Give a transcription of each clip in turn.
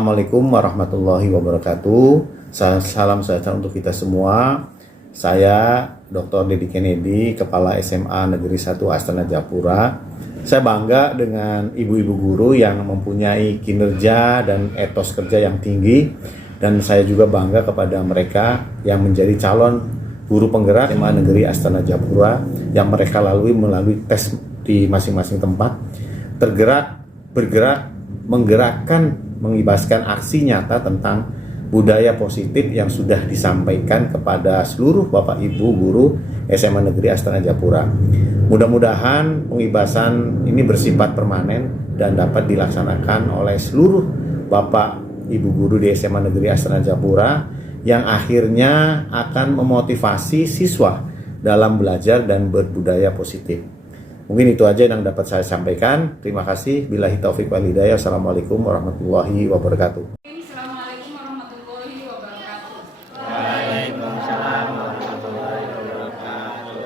Assalamualaikum warahmatullahi wabarakatuh. Salam sejahtera untuk kita semua. Saya Dr. Dedi Kennedy, Kepala SMA Negeri 1 Astana Japura. Saya bangga dengan ibu-ibu guru yang mempunyai kinerja dan etos kerja yang tinggi. Dan saya juga bangga kepada mereka yang menjadi calon guru penggerak SMA Negeri Astana Japura yang mereka melalui tes di masing-masing tempat. Bergerak, menggerakkan, mengibaskan aksi nyata tentang budaya positif yang sudah disampaikan kepada seluruh Bapak Ibu guru SMA Negeri Astana Japura. Mudah-mudahan pengibasan ini bersifat permanen dan dapat dilaksanakan oleh seluruh Bapak Ibu guru di SMA Negeri Astana Japura yang akhirnya akan memotivasi siswa dalam belajar dan berbudaya positif. Mungkin itu aja yang dapat saya sampaikan. Terima kasih. Billahi taufiq wal hidayah. Assalamualaikum warahmatullahi wabarakatuh. Assalamualaikum warahmatullahi wabarakatuh. Waalaikumsalam warahmatullahi wabarakatuh.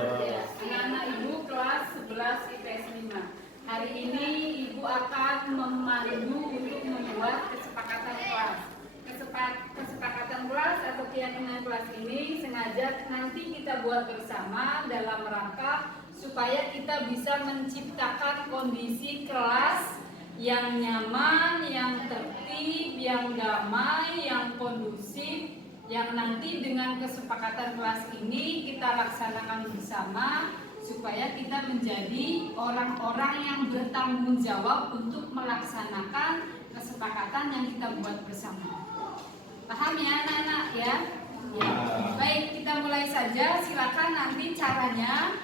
Anak-anak Ibu kelas 11 IPS 5. Hari ini Ibu akan memandu untuk membuat kesepakatan kelas. Kesepakatan kelas atau keyakinan kelas ini sengaja nanti kita buat bersama dalam rangka supaya kita bisa menciptakan kondisi kelas yang nyaman, yang tertib, yang damai, yang kondusif, yang nanti dengan kesepakatan kelas ini kita laksanakan bersama supaya kita menjadi orang-orang yang bertanggung jawab untuk melaksanakan kesepakatan yang kita buat bersama. Paham ya anak-anak ya? Ya. Baik, kita mulai saja. Silakan nanti caranya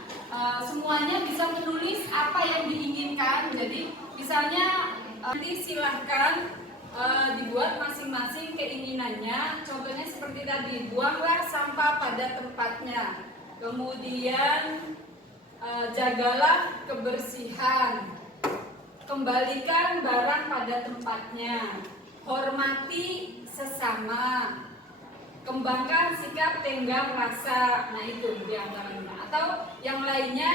semuanya bisa menulis apa yang diinginkan. Jadi misalnya nanti silahkan dibuat masing-masing keinginannya. Contohnya seperti tadi, buanglah sampah pada tempatnya. Kemudian jagalah kebersihan. Kembalikan barang pada tempatnya. Hormati sesama. Kembangkan sikap tenggang rasa. Nah itu diantaranya. Atau yang lainnya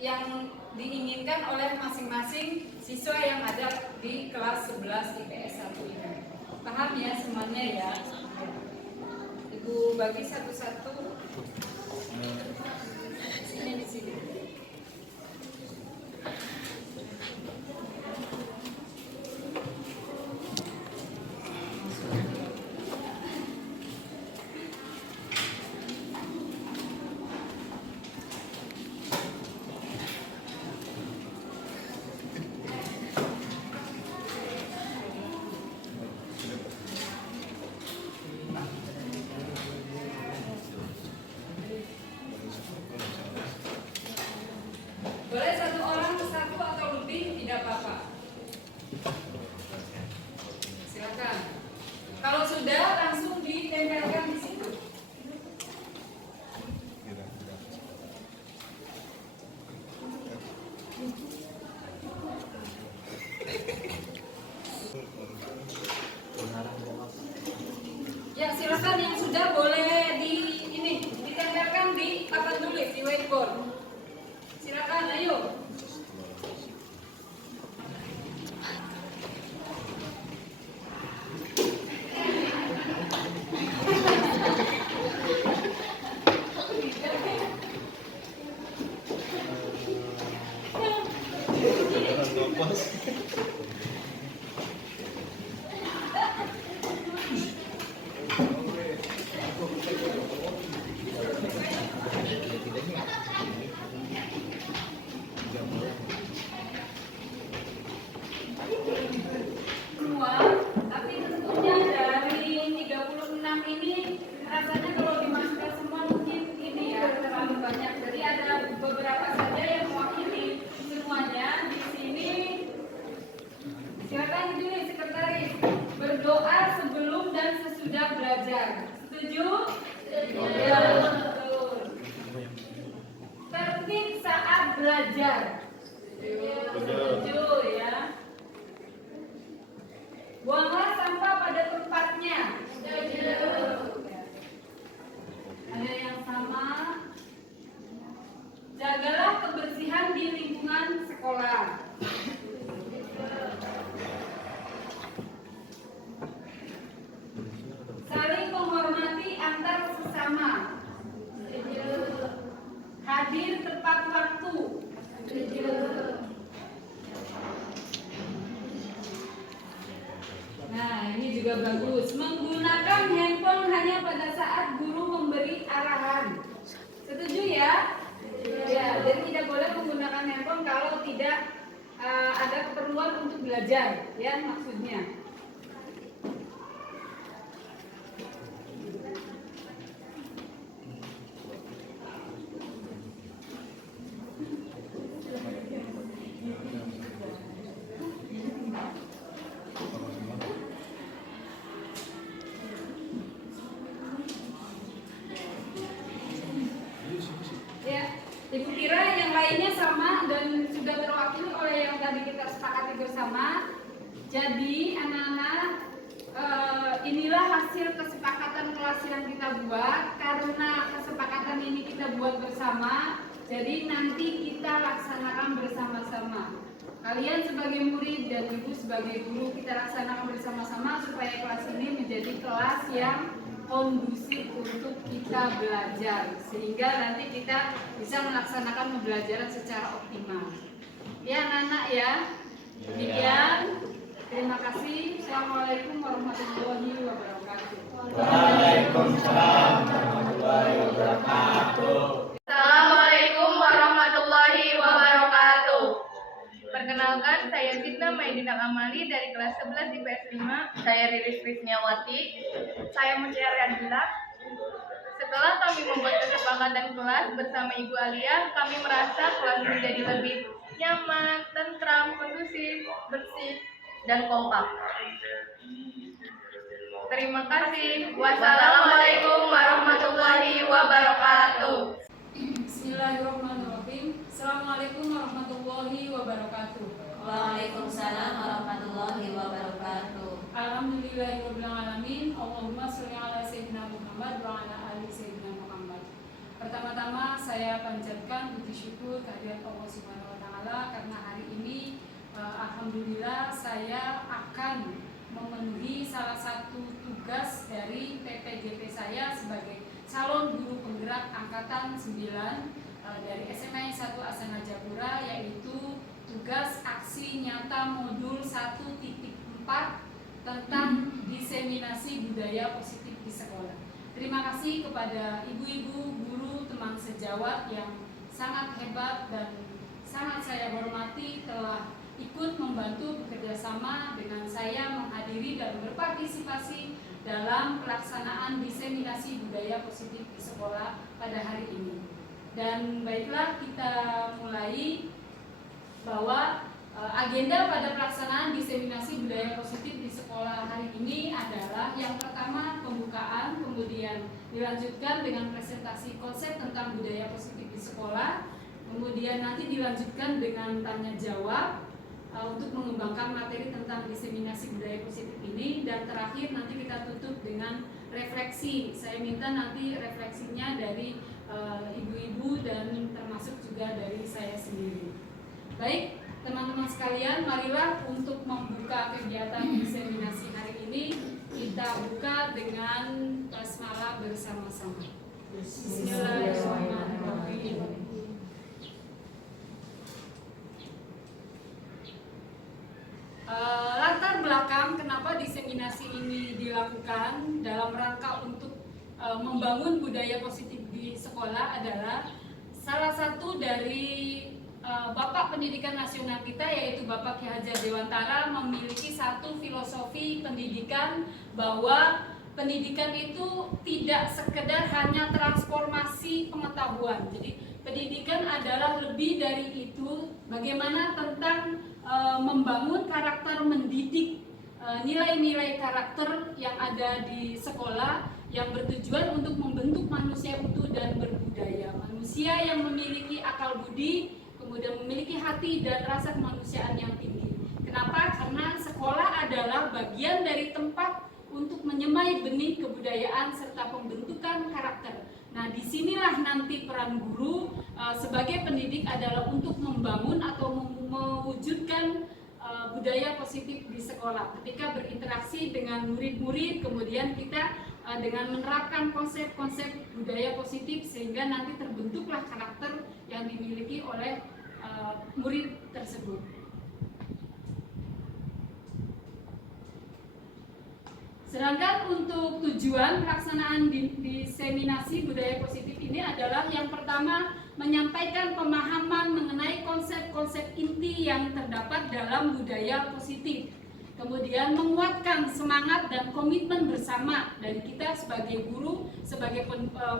yang diinginkan oleh masing-masing siswa yang ada di kelas 11 IPS 1 ini. Paham ya semuanya ya? Ibu bagi satu-satu. Sini di sini. Boleh satu orang satu atau lebih, tidak apa-apa. Silakan. Kalau sudah langsung ditempelkan di situ. Ya silakan yang sudah boleh ditempelkan di papan tulis di whiteboard. Silakan, ayo. Tapi tentunya dari 36 ini rasanya kalau dimasukkan semua mungkin ini ya terlalu banyak. Jadi ada beberapa saja yang mewakili semuanya di sini. Silakan dulu sekretaris berdoa sebelum dan sesudah belajar. Setuju? Ya, betul. Tertib saat belajar. Setuju ya. Buanglah sampah pada tempatnya. Ada yang sama. Jagalah kebersihan di lingkungan sekolah. belajar, ya maksudnya. Ya, Ibu kira yang lainnya sama dan sudah terwakili oleh yang tadi kita sepakati bersama. Jadi anak-anak, inilah hasil kesepakatan kelas yang kita buat. Karena kesepakatan ini kita buat bersama, jadi nanti kita laksanakan bersama-sama. Kalian sebagai murid dan ibu sebagai guru, kita laksanakan bersama-sama supaya kelas ini menjadi kelas yang kondusif untuk kita belajar, sehingga nanti kita bisa melaksanakan pembelajaran secara optimal. Ya anak-anak ya, demikian. Terima kasih. Assalamualaikum warahmatullahi wabarakatuh. Waalaikumsalam warahmatullahi wabarakatuh. Assalamualaikum warahmatullahi wabarakatuh. Perkenalkan, saya Fitna Maidina Amali dari kelas 11 IPS 5. Saya Riris Krisniawati. Saya Mutiara Adila. Setelah kami membuat kesepakatan kelas bersama Ibu Alia, kami merasa kelas menjadi lebih nyaman, tentram, kondusif, bersih, dan kompak. Terima kasih. Wassalamualaikum warahmatullahi wabarakatuh. Bismillahirrahmanirrahim. Assalamualaikum warahmatullahi wabarakatuh. Waalaikumsalam warahmatullahi wabarakatuh. Alhamdulillahirabbil alamin. Allahumma sholli ala sayyidina Muhammad wa ala ali sayyidina Muhammad. Pertama-tama saya panjatkan puji syukur kehadirat Allah Subhanahu wa taala karena hari ini alhamdulillah saya akan memenuhi salah satu tugas dari PPGP saya sebagai calon guru penggerak angkatan 9 dari SMA 1 Astana Japura, yaitu tugas aksi nyata modul 1.4 tentang diseminasi budaya positif di sekolah. Terima kasih kepada ibu-ibu, guru, teman sejawat yang sangat hebat dan sangat saya hormati telah ikut membantu bekerjasama dengan saya menghadiri dan berpartisipasi dalam pelaksanaan diseminasi budaya positif di sekolah pada hari ini. Dan baiklah, kita mulai bahwa agenda pada pelaksanaan diseminasi budaya positif di sekolah hari ini adalah yang pertama pembukaan, kemudian dilanjutkan dengan presentasi konsep tentang budaya positif di sekolah, kemudian nanti dilanjutkan dengan tanya jawab untuk mengembangkan materi tentang diseminasi budaya positif ini, dan terakhir nanti kita tutup dengan refleksi. Saya minta nanti refleksinya dari ibu-ibu dan termasuk juga dari saya sendiri. Baik, teman-teman sekalian, marilah untuk membuka kegiatan diseminasi hari ini kita buka dengan basmalah bersama-sama. Bismillahirrahmanirrahim. Latar belakang kenapa diseminasi ini dilakukan dalam rangka untuk membangun budaya positif di sekolah adalah salah satu dari Bapak Pendidikan Nasional kita, yaitu Bapak Ki Hajar Dewantara, memiliki satu filosofi pendidikan bahwa pendidikan itu tidak sekedar hanya transformasi pengetahuan. Jadi pendidikan adalah lebih dari itu, bagaimana tentang membangun karakter, mendidik nilai-nilai karakter yang ada di sekolah yang bertujuan untuk membentuk manusia utuh dan berbudaya, manusia yang memiliki akal budi, kemudian memiliki hati dan rasa kemanusiaan yang tinggi. Kenapa? Karena sekolah adalah bagian dari tempat untuk menyemai benih kebudayaan serta pembentukan karakter. Nah, disinilah nanti peran guru sebagai pendidik adalah untuk membangun atau mewujudkan budaya positif di sekolah. Ketika berinteraksi dengan murid-murid, kemudian kita dengan menerapkan konsep-konsep budaya positif sehingga nanti terbentuklah karakter yang dimiliki oleh murid tersebut. Sedangkan untuk tujuan pelaksanaan diseminasi budaya positif ini adalah yang pertama menyampaikan pemahaman mengenai konsep-konsep inti yang terdapat dalam budaya positif. Kemudian menguatkan semangat dan komitmen bersama dari kita sebagai guru, sebagai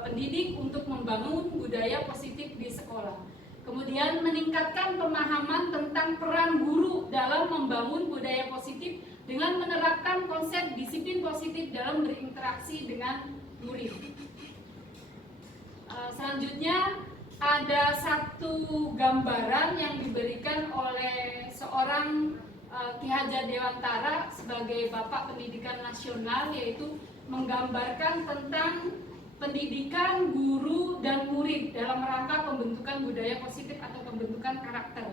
pendidik untuk membangun budaya positif di sekolah. Kemudian meningkatkan pemahaman tentang peran guru dalam membangun budaya positif dengan menerapkan konsep disiplin positif dalam berinteraksi dengan murid. Selanjutnya ada satu gambaran yang diberikan oleh seorang Ki Hajar Dewantara sebagai Bapak Pendidikan Nasional, yaitu menggambarkan tentang pendidikan guru dan murid dalam rangka pembentukan budaya positif atau pembentukan karakter.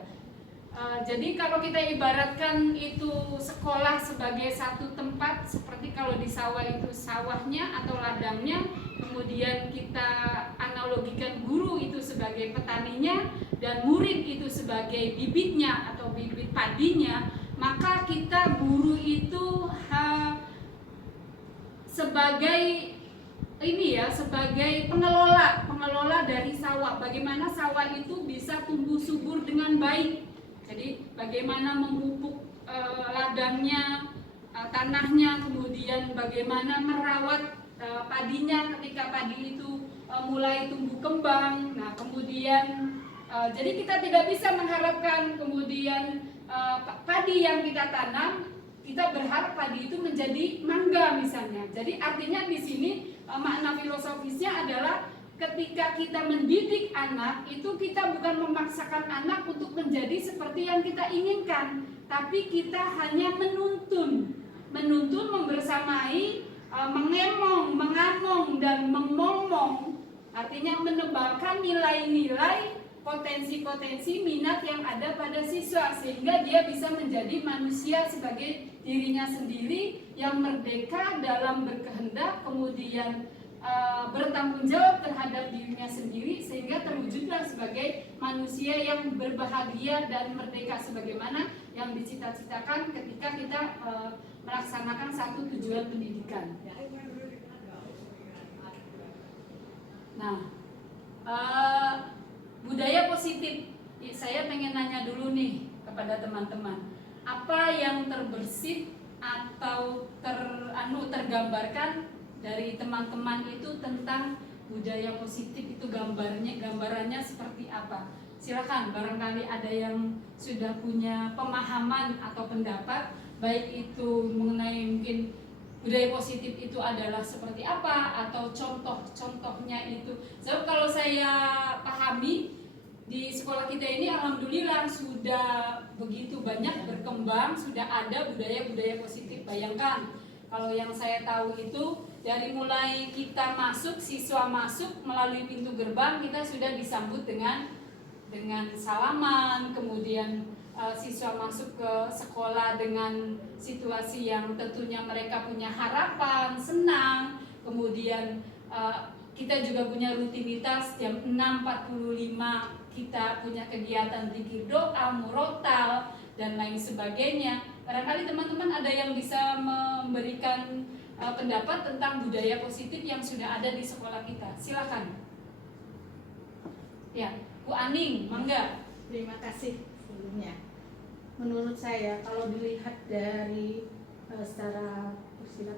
Jadi kalau kita ibaratkan itu sekolah sebagai satu tempat, seperti kalau di sawah itu sawahnya atau ladangnya, kemudian kita analogikan guru itu sebagai petaninya dan murid itu sebagai bibitnya atau bibit padinya, maka kita guru itu sebagai sebagai pengelola dari sawah. Bagaimana sawah itu bisa tumbuh subur dengan baik. Jadi bagaimana memupuk ladangnya, tanahnya, kemudian bagaimana merawat padinya ketika padi itu mulai tumbuh kembang. Nah, kemudian jadi kita tidak bisa mengharapkan kemudian padi yang kita tanam, kita berharap padi itu menjadi mangga misalnya. Jadi artinya di sini makna filosofisnya adalah ketika kita mendidik anak, itu kita bukan memaksakan anak untuk menjadi seperti yang kita inginkan, tapi kita hanya menuntun, membersamai, mengemong, mengamong, dan memomong. Artinya menebalkan nilai-nilai, potensi-potensi minat yang ada pada siswa, sehingga dia bisa menjadi manusia sebagai dirinya sendiri yang merdeka dalam berkehendak, kemudian bertanggung jawab terhadap dirinya sendiri, sehingga terwujudlah sebagai manusia yang berbahagia dan merdeka sebagaimana yang dicita-citakan ketika kita melaksanakan satu tujuan pendidikan. Nah, budaya positif, saya pengen nanya dulu nih kepada teman-teman, apa yang terbersit atau tergambarkan dari teman-teman itu tentang budaya positif itu gambarannya seperti apa? Silakan, barangkali ada yang sudah punya pemahaman atau pendapat, baik itu mengenai mungkin budaya positif itu adalah seperti apa, atau contoh-contohnya itu. So, kalau saya pahami di sekolah kita ini alhamdulillah sudah begitu banyak berkembang, sudah ada budaya-budaya positif. Bayangkan kalau yang saya tahu itu dari mulai kita masuk, siswa masuk melalui pintu gerbang, kita sudah disambut dengan salaman, kemudian siswa masuk ke sekolah dengan situasi yang tentunya mereka punya harapan, senang. Kemudian kita juga punya rutinitas jam 6.45 kita punya kegiatan zikir doa, murotal, dan lain sebagainya. Barangkali teman-teman ada yang bisa memberikan pendapat tentang budaya positif yang sudah ada di sekolah kita. Silakan. Ya, Bu Aning, mangga. Terima kasih sebelumnya. Menurut saya kalau dilihat dari secara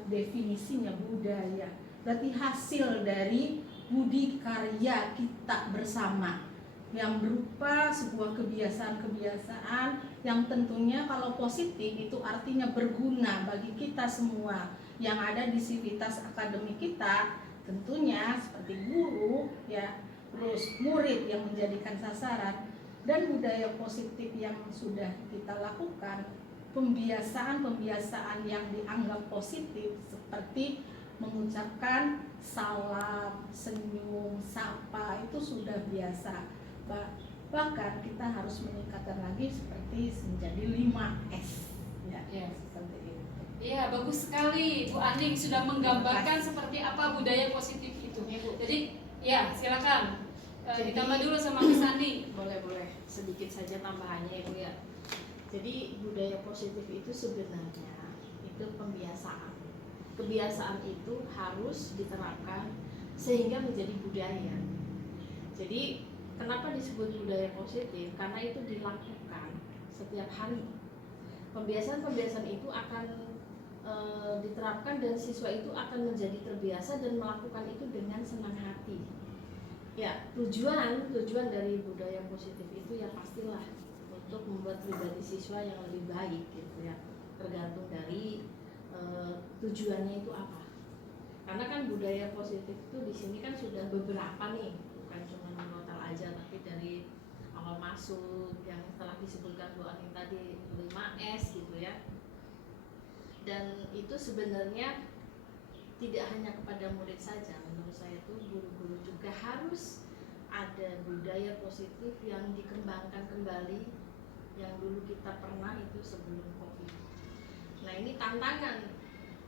definisinya budaya, berarti hasil dari budi karya kita bersama yang berupa sebuah kebiasaan-kebiasaan yang tentunya kalau positif itu artinya berguna bagi kita semua yang ada di sivitas akademik kita, tentunya seperti guru ya, terus murid yang menjadikan sasaran, dan budaya positif yang sudah kita lakukan, pembiasaan-pembiasaan yang dianggap positif seperti mengucapkan salam, senyum, sapa, itu sudah biasa. Bahkan kita harus meningkatkan lagi seperti menjadi 5S ya, seperti itu. Iya, bagus sekali Bu Aning sudah menggambarkan seperti apa budaya positif itu. Jadi ya silakan ditambah dulu sama Miss Andi. Boleh sedikit saja tambahannya Ibu ya. Jadi budaya positif itu sebenarnya itu pembiasaan. Kebiasaan itu harus diterapkan sehingga menjadi budaya. Jadi Kenapa disebut budaya positif? Karena itu dilakukan setiap hari. Pembiasaan-pembiasaan itu akan diterapkan dan siswa itu akan menjadi terbiasa dan melakukan itu dengan senang hati. Ya, tujuan dari budaya positif itu ya pastilah untuk membuat pribadi siswa yang lebih baik gitu ya. Tergantung dari tujuannya itu apa. Karena kan budaya positif itu di sini kan sudah beberapa nih, bukan cuma total aja, tapi dari awal masuk yang telah disebutkan Bu Aning tadi 5S gitu ya. Dan itu sebenarnya tidak hanya kepada murid saja, menurut saya itu guru-guru juga harus ada budaya positif yang dikembangkan kembali yang dulu kita pernah itu sebelum COVID. Nah ini tantangan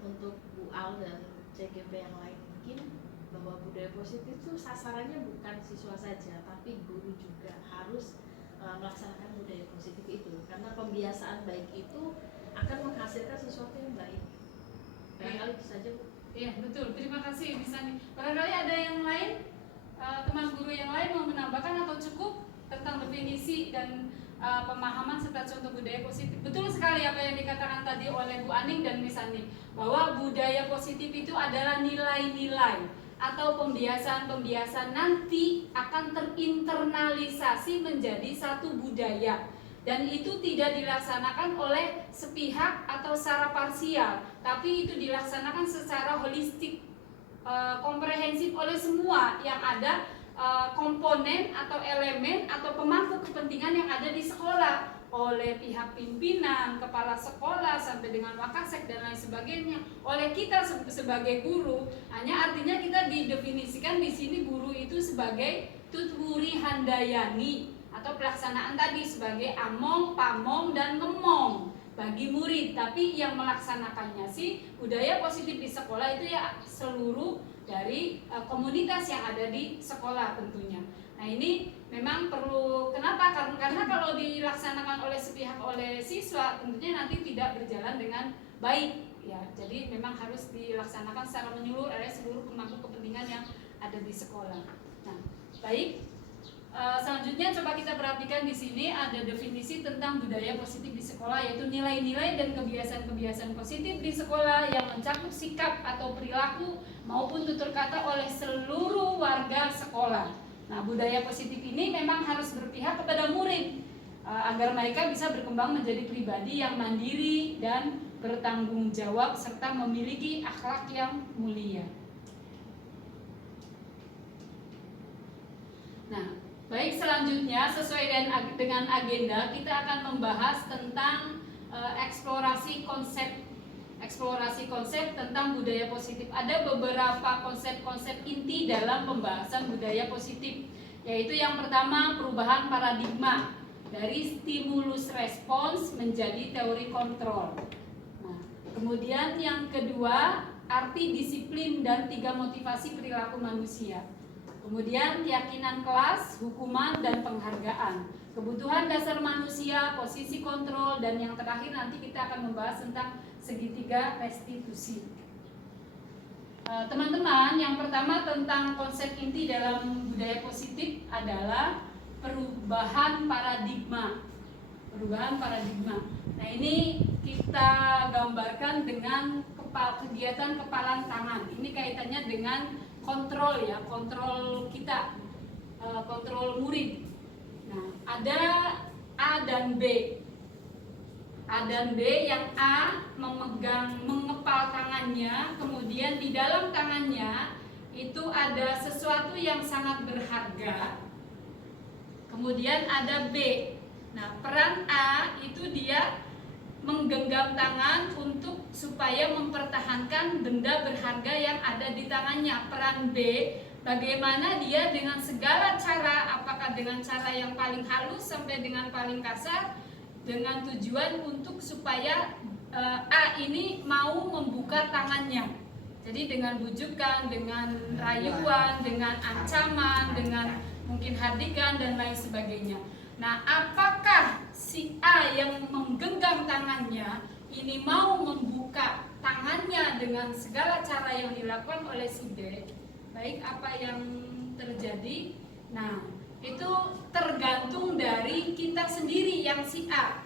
untuk Bu Al dan CGP yang lain mungkin, bahwa budaya positif itu sasarannya bukan siswa saja, tapi guru juga harus melaksanakan budaya positif itu, karena pembiasaan baik itu akan menghasilkan sesuatu yang baik. Barangkali itu saja Bu. Iya betul, terima kasih bisa nih. Barangkali ada yang lain, teman guru yang lain mau menambahkan atau cukup tentang definisi dan pemahaman serta contoh budaya positif. Betul sekali apa yang dikatakan tadi oleh Bu Aning dan Miss Andi, bahwa budaya positif itu adalah nilai-nilai atau pembiasaan-pembiasaan nanti akan terinternalisasi menjadi satu budaya, dan itu tidak dilaksanakan oleh sepihak atau secara parsial, tapi itu dilaksanakan secara holistik, komprehensif oleh semua yang ada, komponen atau elemen atau pemangku kepentingan yang ada di sekolah, oleh pihak pimpinan, kepala sekolah sampai dengan wakasek dan lain sebagainya, oleh kita sebagai guru. Hanya artinya kita didefinisikan di sini guru itu sebagai tutwuri handayani atau pelaksanaan tadi sebagai among, pamong dan ngemong bagi murid, tapi yang melaksanakannya sih budaya positif di sekolah itu ya seluruh dari komunitas yang ada di sekolah tentunya. Nah ini memang perlu, kenapa? Karena kalau dilaksanakan oleh sepihak oleh siswa tentunya nanti tidak berjalan dengan baik ya. Jadi memang harus dilaksanakan secara menyeluruh oleh seluruh pemangku kepentingan yang ada di sekolah. Nah baik, selanjutnya coba kita perhatikan di sini ada definisi tentang budaya positif di sekolah, yaitu nilai-nilai dan kebiasaan-kebiasaan positif di sekolah yang mencakup sikap atau perilaku maupun tutur kata oleh seluruh warga sekolah. Nah, budaya positif ini memang harus berpihak kepada murid agar mereka bisa berkembang menjadi pribadi yang mandiri dan bertanggung jawab serta memiliki akhlak yang mulia. Nah, baik, selanjutnya sesuai dengan agenda kita akan membahas tentang eksplorasi konsep tentang budaya positif. Ada beberapa konsep-konsep inti dalam pembahasan budaya positif, yaitu yang pertama perubahan paradigma dari stimulus respons menjadi teori kontrol. Nah, kemudian yang kedua arti disiplin dan 3 motivasi perilaku manusia. Kemudian keyakinan kelas, hukuman dan penghargaan, kebutuhan dasar manusia, posisi kontrol, dan yang terakhir nanti kita akan membahas tentang segitiga restitusi. Teman-teman, yang pertama tentang konsep inti dalam budaya positif adalah perubahan paradigma. Perubahan paradigma. Nah ini kita gambarkan dengan kegiatan kepalan tangan. Ini kaitannya dengan kontrol ya, kontrol kita, kontrol murid. Nah, ada A dan B. A dan B, yang A mengepal tangannya, kemudian di dalam tangannya itu ada sesuatu yang sangat berharga. Kemudian ada B. Nah, peran A itu dia menggenggam tangan untuk supaya mempertahankan benda berharga yang ada di tangannya. Peran B, bagaimana dia dengan segala cara, apakah dengan cara yang paling halus sampai dengan paling kasar, dengan tujuan untuk supaya A ini mau membuka tangannya. Jadi dengan bujukan, dengan rayuan, dengan ancaman, dengan mungkin hardikan dan lain sebagainya. Nah, apakah si A yang menggenggam tangannya ini mau membuka tangannya dengan segala cara yang dilakukan oleh si B? Baik, apa yang terjadi? Nah, itu tergantung dari kita sendiri yang si A.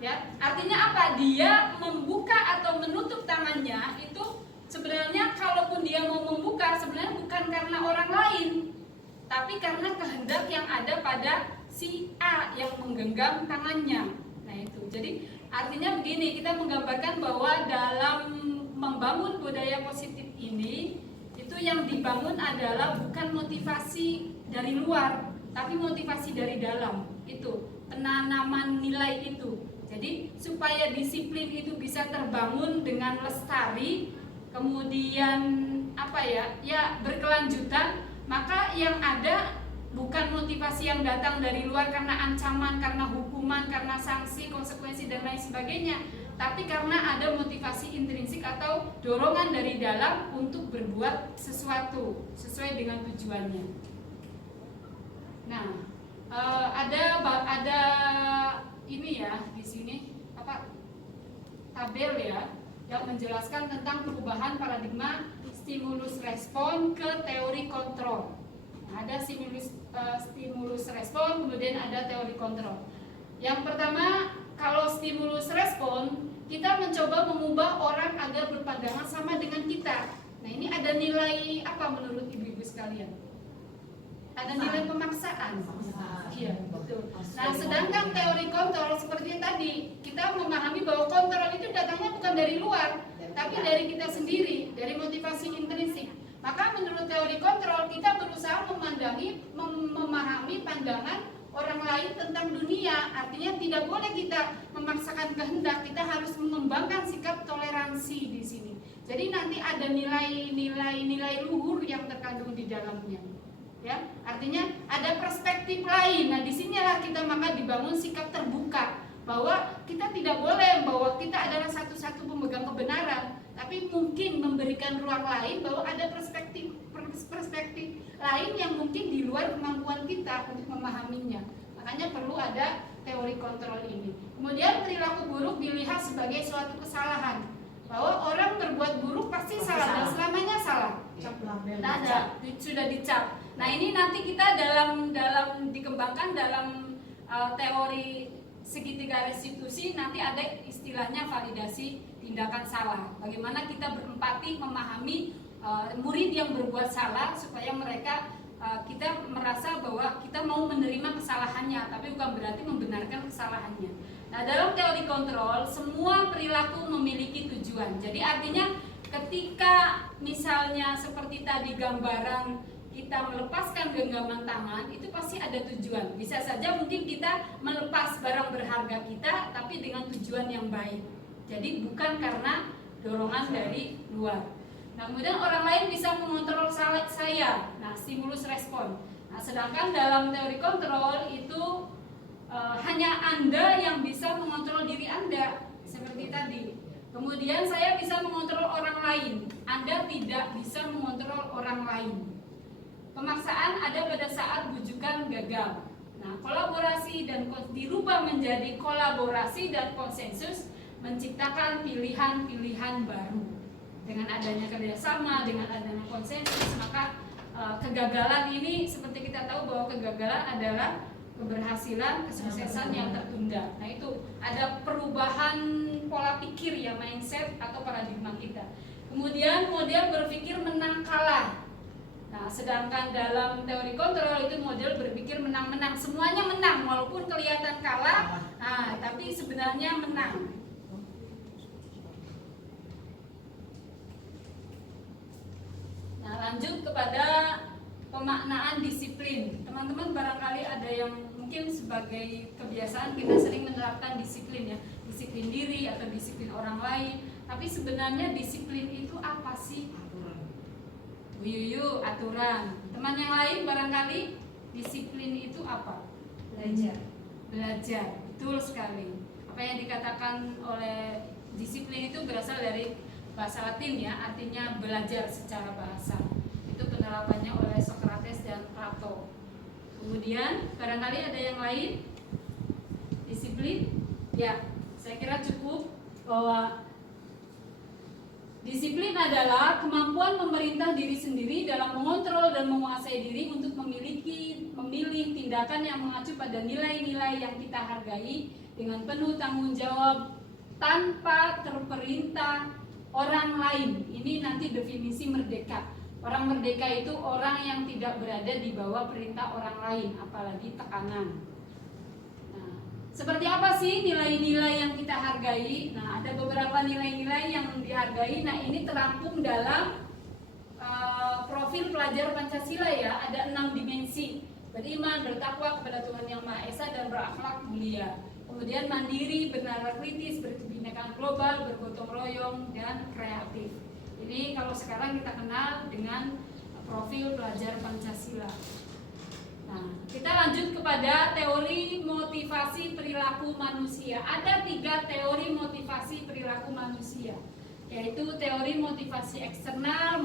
Ya, artinya apa? Dia membuka atau menutup tangannya itu sebenarnya kalaupun dia mau membuka sebenarnya bukan karena orang lain, tapi karena kehendak yang ada pada si A yang menggenggam tangannya. Nah itu, jadi artinya begini, kita menggambarkan bahwa dalam membangun budaya positif ini, itu yang dibangun adalah bukan motivasi dari luar, tapi motivasi dari dalam. Itu penanaman nilai itu. Jadi supaya disiplin itu bisa terbangun dengan lestari, kemudian ya berkelanjutan, maka yang ada bukan motivasi yang datang dari luar karena ancaman, karena hukuman, karena sanksi, konsekuensi dan lain sebagainya, tapi karena ada motivasi intrinsik atau dorongan dari dalam untuk berbuat sesuatu sesuai dengan tujuannya. Nah, ada ini ya di sini tabel ya yang menjelaskan tentang perubahan paradigma stimulus respon ke teori kontrol. Nah, ada stimulus respon, kemudian ada teori kontrol. Yang pertama, kalau stimulus respon, kita mencoba mengubah orang agar berpandangan sama dengan kita. Nah, ini ada nilai apa menurut ibu-ibu sekalian? Ada nilai pemaksaan. Iya, betul. Nah, sedangkan teori kontrol seperti tadi, kita memahami bahwa kontrol itu datangnya bukan dari luar, tapi dari kita sendiri, dari motivasi intrinsik. Maka menurut teori kontrol, kita berusaha memahami pandangan orang lain tentang dunia. Artinya tidak boleh kita memaksakan kehendak, kita harus mengembangkan sikap toleransi di sini. Jadi nanti ada nilai luhur yang terkandung di dalamnya. Ya, artinya ada perspektif lain. Nah, disinilah kita maka dibangun sikap terbuka bahwa kita tidak boleh bahwa kita adalah satu-satu pemegang kebenaran, tapi mungkin memberikan ruang lain bahwa ada perspektif lain yang mungkin di luar kemampuan kita untuk memahaminya. Makanya perlu ada teori kontrol ini. Kemudian perilaku buruk dilihat sebagai suatu kesalahan, bahwa orang berbuat buruk pasti salah dan selamanya salah. Ada sudah dicap. Nah, ini nanti kita dalam dikembangkan dalam teori segitiga restitusi, nanti ada istilahnya validasi tindakan salah. Bagaimana kita berempati memahami murid yang berbuat salah supaya mereka kita merasa bahwa kita mau menerima kesalahannya, tapi bukan berarti membenarkan kesalahannya. Nah, dalam teori kontrol, semua perilaku memiliki tujuan. Jadi artinya ketika misalnya seperti tadi gambaran kita melepaskan genggaman tangan, itu pasti ada tujuan. Bisa saja mungkin kita melepas barang berharga kita, tapi dengan tujuan yang baik. Jadi bukan karena dorongan dari luar. Nah, kemudian orang lain bisa mengontrol saya. Nah, stimulus respon. Nah, sedangkan dalam teori kontrol itu hanya Anda yang bisa mengontrol diri Anda, seperti tadi. Kemudian saya bisa mengontrol orang lain, Anda tidak bisa mengontrol orang lain. Pemaksaan ada pada saat bujukan gagal. Nah, kolaborasi dan dirubah menjadi kolaborasi dan konsensus menciptakan pilihan-pilihan baru. Dengan adanya kerjasama, dengan adanya konsensus, maka kegagalan ini seperti kita tahu bahwa kegagalan adalah keberhasilan, kesuksesan yang tertunda. Nah, itu ada perubahan pola pikir ya, mindset atau paradigma kita. Kemudian model berpikir menang kalah. Nah, sedangkan dalam teori kontrol itu model berpikir menang-menang, semuanya menang walaupun kelihatan kalah, nah, tapi sebenarnya menang. Nah, lanjut kepada pemaknaan disiplin. Teman-teman barangkali ada yang mungkin sebagai kebiasaan kita sering menerapkan disiplin ya, disiplin diri atau disiplin orang lain. Tapi sebenarnya disiplin itu apa sih? Bu Yuyu, aturan. Teman yang lain barangkali disiplin itu apa? Belajar. Betul sekali. Apa yang dikatakan oleh disiplin itu berasal dari bahasa Latin ya, artinya belajar secara bahasa. Itu penerapannya oleh Socrates dan Plato. Kemudian barangkali ada yang lain disiplin? Ya, saya kira cukup bahwa Disiplin adalah kemampuan memerintah diri sendiri dalam mengontrol dan menguasai diri untuk memilih tindakan yang mengacu pada nilai-nilai yang kita hargai dengan penuh tanggung jawab tanpa terperintah orang lain. Ini nanti definisi merdeka. Orang merdeka itu orang yang tidak berada di bawah perintah orang lain, apalagi tekanan. Seperti apa sih nilai-nilai yang kita hargai? Nah, ada beberapa nilai-nilai yang dihargai. Nah, ini terangkum dalam profil pelajar Pancasila ya. Ada 6 dimensi: beriman, bertakwa kepada Tuhan Yang Maha Esa, dan berakhlak mulia. Kemudian mandiri, bernalar kritis, berkebinekaan global, bergotong royong, dan kreatif. Ini kalau sekarang kita kenal dengan profil pelajar Pancasila. Nah, kita lanjut kepada teori motivasi perilaku manusia. Ada 3 teori motivasi perilaku manusia, yaitu teori motivasi eksternal,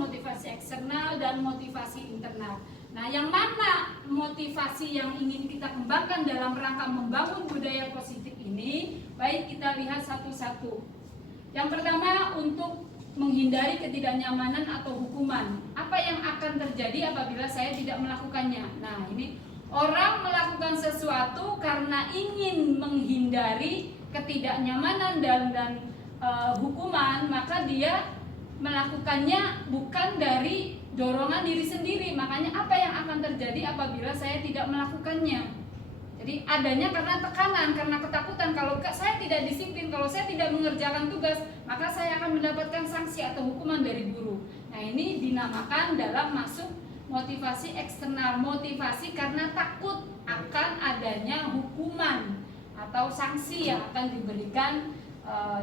dan motivasi internal. Nah, yang mana motivasi yang ingin kita kembangkan dalam rangka membangun budaya positif ini? Baik, kita lihat satu-satu. Yang pertama, untuk menghindari ketidaknyamanan atau hukuman. Apa yang akan terjadi apabila saya tidak melakukannya? Nah, ini orang melakukan sesuatu karena ingin menghindari ketidaknyamanan dan hukuman, maka dia melakukannya bukan dari dorongan diri sendiri. Makanya apa yang akan terjadi apabila saya tidak melakukannya? Jadi adanya karena tekanan, karena ketakutan. Kalau saya tidak disiplin, kalau saya tidak mengerjakan tugas, maka saya akan mendapatkan sanksi atau hukuman dari guru. Nah, ini dinamakan dalam masuk motivasi eksternal. Motivasi karena takut akan adanya hukuman atau sanksi yang akan diberikan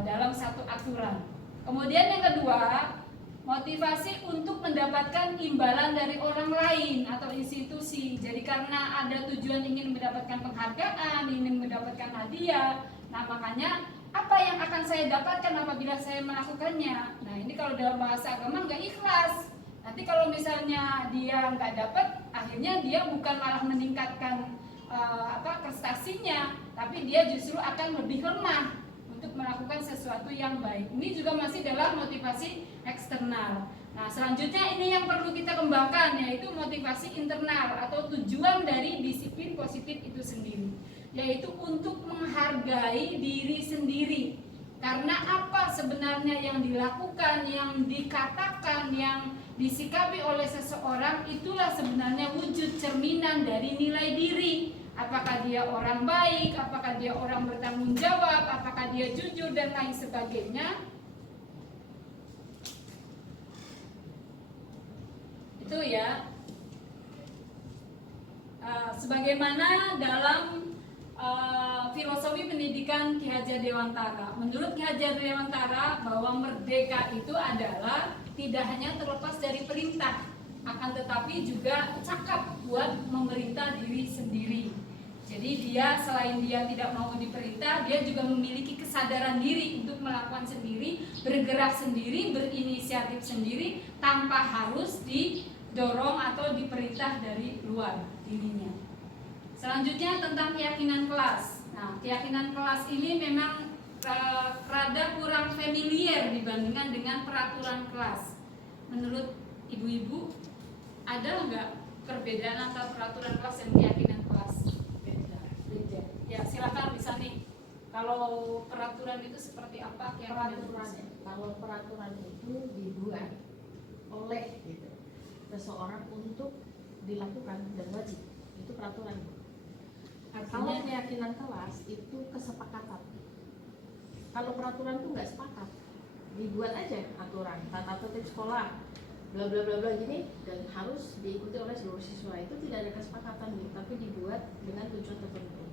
dalam satu aturan. Kemudian yang kedua, motivasi untuk mendapatkan imbalan dari orang lain atau institusi. Jadi karena ada tujuan ingin mendapatkan penghargaan, ingin mendapatkan hadiah. Nah, makanya apa yang akan saya dapatkan apabila saya melakukannya? Nah, ini kalau dalam bahasa agama nggak ikhlas. Nanti kalau misalnya dia nggak dapat, akhirnya dia bukan malah meningkatkan prestasinya, tapi dia justru akan lebih lemah untuk melakukan sesuatu yang baik. Ini juga masih dalam motivasi eksternal. Nah, selanjutnya ini yang perlu kita kembangkan, yaitu motivasi internal atau tujuan dari disiplin positif itu sendiri, yaitu untuk menghargai diri sendiri. Karena apa sebenarnya yang dilakukan, yang dikatakan, yang disikapi oleh seseorang, itulah sebenarnya wujud cerminan dari nilai diri. Apakah dia orang baik, apakah dia orang bertanggung jawab, apakah dia jujur, dan lain sebagainya. Itu ya. Sebagaimana dalam filosofi pendidikan Ki Hajar Dewantara. Menurut Ki Hajar Dewantara, bahwa merdeka itu adalah tidak hanya terlepas dari perintah, akan tetapi juga cakap buat memerintah diri sendiri. Jadi dia selain dia tidak mau diperintah, dia juga memiliki kesadaran diri untuk melakukan sendiri, bergerak sendiri, berinisiatif sendiri, tanpa harus didorong atau diperintah dari luar dirinya. Selanjutnya tentang keyakinan kelas. Nah, keyakinan kelas ini memang rada kurang familiar dibandingkan dengan peraturan kelas. Menurut ibu-ibu, ada nggak perbedaan antara peraturan kelas dan keyakinan kelas? Beda. Ya, silakan bisa nih. Kalau peraturan itu seperti apa? Kalau peraturan itu dibuat oleh seseorang untuk dilakukan dan wajib, itu peraturan. Kalau keyakinan kelas itu kesepakatan. Kalau peraturan itu nggak sepakat, dibuat aja aturan, tata tertib sekolah, bla bla bla bla gini, dan harus diikuti oleh seluruh siswa. Itu tidak ada kesepakatan gitu, tapi dibuat dengan tujuan tertentu.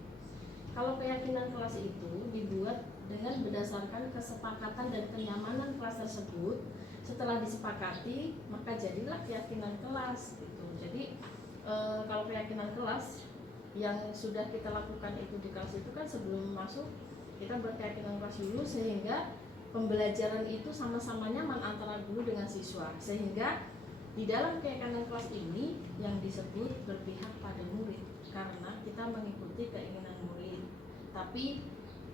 Kalau keyakinan kelas itu dibuat dengan berdasarkan kesepakatan dan kenyamanan kelas tersebut. Setelah disepakati, maka jadilah keyakinan kelas gitu. Jadi kalau keyakinan kelas yang sudah kita lakukan itu di kelas itu kan sebelum masuk kita berkeyakinan kelas dulu, sehingga pembelajaran itu sama-sama nyaman antara guru dengan siswa, sehingga di dalam keyakinan kelas ini yang disebut berpihak pada murid, karena kita mengikuti keinginan murid, tapi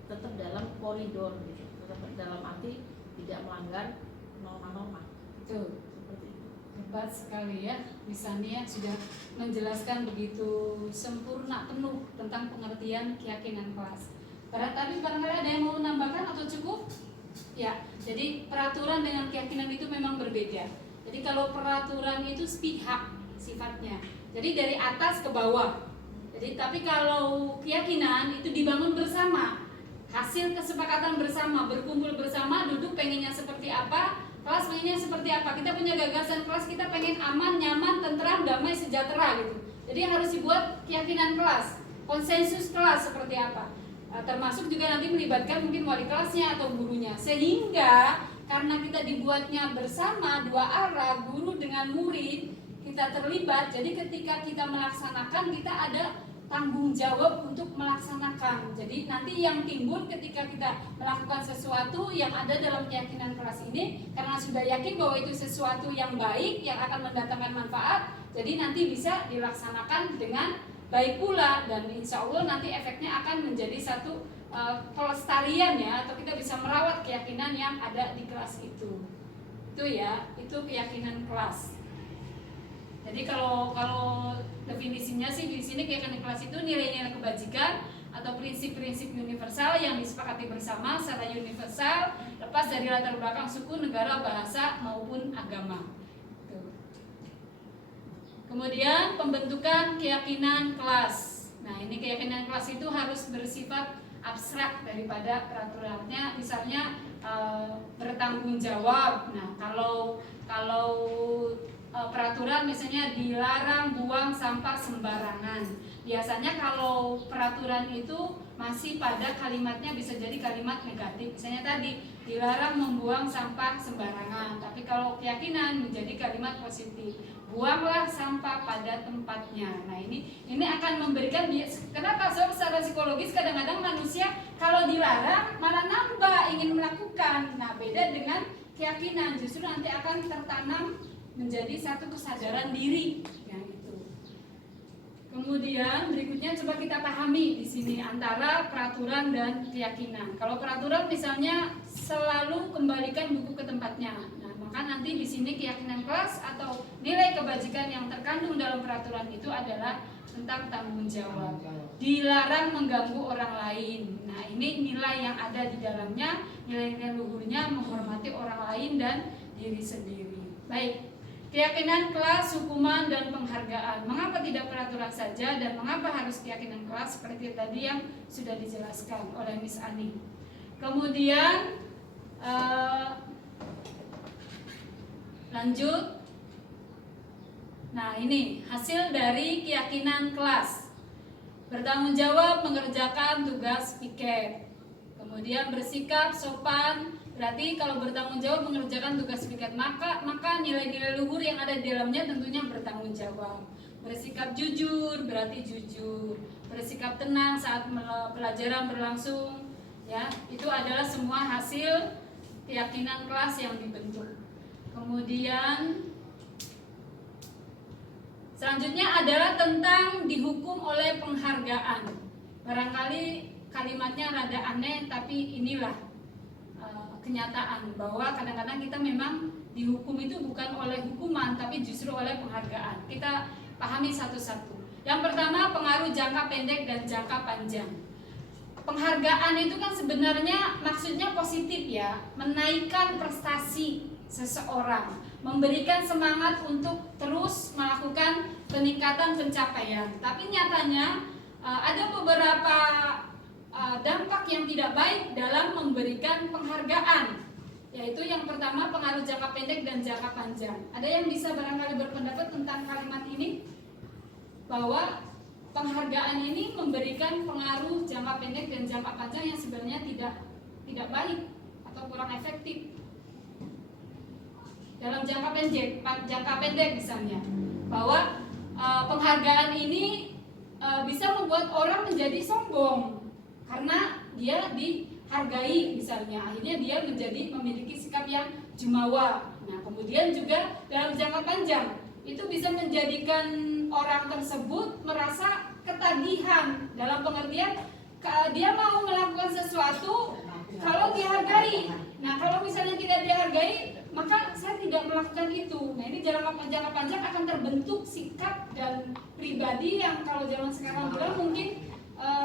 tetap dalam koridor gitu, tetap dalam arti tidak melanggar norma-norma. Betul. Seperti itu. Hebat sekali ya, Misania sudah menjelaskan begitu sempurna penuh tentang pengertian keyakinan kelas. Tapi barangkali ada yang mau menambahkan atau cukup? Ya, jadi peraturan dengan keyakinan itu memang berbeda. Jadi kalau peraturan itu sepihak sifatnya, jadi dari atas ke bawah. Jadi tapi kalau keyakinan itu dibangun bersama, hasil kesepakatan bersama, berkumpul bersama, duduk pengennya seperti apa, kelas pengennya seperti apa. Kita punya gagasan kelas, kita pengen aman, nyaman, tentram, damai, sejahtera gitu. Jadi harus dibuat keyakinan kelas, konsensus kelas seperti apa. Termasuk juga nanti melibatkan mungkin wali kelasnya atau gurunya, sehingga karena kita dibuatnya bersama dua arah, guru dengan murid, kita terlibat. Jadi ketika kita melaksanakan, kita ada tanggung jawab untuk melaksanakan. Jadi nanti yang timbul ketika kita melakukan sesuatu yang ada dalam keyakinan kelas ini, karena sudah yakin bahwa itu sesuatu yang baik, yang akan mendatangkan manfaat, jadi nanti bisa dilaksanakan dengan baik pula, dan insya Allah nanti efeknya akan menjadi satu pelestarian ya, atau kita bisa merawat keyakinan yang ada di kelas itu ya, itu keyakinan kelas. Jadi kalau definisinya sih di sini keyakinan kelas itu nilai-nilai kebajikan atau prinsip-prinsip universal yang disepakati bersama secara universal, lepas dari latar belakang suku, negara, bahasa maupun agama. Kemudian pembentukan keyakinan kelas. Nah, ini keyakinan kelas itu harus bersifat abstrak daripada peraturannya. Misalnya bertanggung jawab. Nah, kalau peraturan misalnya dilarang buang sampah sembarangan. Biasanya kalau peraturan itu masih pada kalimatnya bisa jadi kalimat negatif. Misalnya tadi dilarang membuang sampah sembarangan. Tapi kalau keyakinan menjadi kalimat positif. Buanglah sampah pada tempatnya. Nah ini akan memberikan, kenapa secara psikologis kadang-kadang manusia kalau dilarang malah nambah ingin melakukan. Nah beda dengan keyakinan, justru nanti akan tertanam menjadi satu kesadaran diri yang itu. Kemudian berikutnya coba kita pahami di sini antara peraturan dan keyakinan. Kalau peraturan misalnya selalu kembalikan buku ke tempatnya. Maka nanti di sini keyakinan kelas atau nilai kebajikan yang terkandung dalam peraturan itu adalah tentang tanggung jawab. Dilarang mengganggu orang lain. Nah, ini nilai yang ada di dalamnya, nilai-nilai luhurnya menghormati orang lain dan diri sendiri. Baik. Keyakinan kelas, hukuman dan penghargaan. Mengapa tidak peraturan saja dan mengapa harus keyakinan kelas seperti tadi yang sudah dijelaskan oleh Miss Ani. Kemudian lanjut. Nah ini hasil dari keyakinan kelas. Bertanggung jawab mengerjakan tugas piket. Kemudian bersikap sopan. Berarti kalau bertanggung jawab mengerjakan tugas piket, maka nilai-nilai luhur yang ada di dalamnya tentunya bertanggung jawab. Bersikap jujur berarti jujur. Bersikap tenang saat pelajaran berlangsung. Ya, itu adalah semua hasil keyakinan kelas yang dibentuk. Kemudian selanjutnya adalah tentang dihukum oleh penghargaan. Barangkali kalimatnya rada aneh, tapi inilah kenyataan bahwa kadang-kadang kita memang dihukum itu bukan oleh hukuman, tapi justru oleh penghargaan. Kita pahami satu-satu. Yang pertama, pengaruh jangka pendek dan jangka panjang. Penghargaan itu kan sebenarnya maksudnya positif ya, menaikkan prestasi seseorang, memberikan semangat untuk terus melakukan peningkatan pencapaian. Tapi nyatanya ada beberapa dampak yang tidak baik dalam memberikan penghargaan, yaitu yang pertama pengaruh jangka pendek dan jangka panjang. Ada yang bisa barangkali berpendapat tentang kalimat ini, bahwa penghargaan ini memberikan pengaruh jangka pendek dan jangka panjang yang sebenarnya tidak baik atau kurang efektif. Dalam jangka pendek misalnya, bahwa penghargaan ini bisa membuat orang menjadi sombong karena dia dihargai misalnya, akhirnya dia memiliki sikap yang jumawa. Nah kemudian juga dalam jangka panjang itu bisa menjadikan orang tersebut merasa ketagihan, dalam pengertian dia mau melakukan sesuatu kalau dihargai. Nah kalau misalnya tidak dihargai, maka saya tidak melakukan itu. Nah ini jangka panjang akan terbentuk sikap dan pribadi yang kalau zaman sekarang bilang mungkin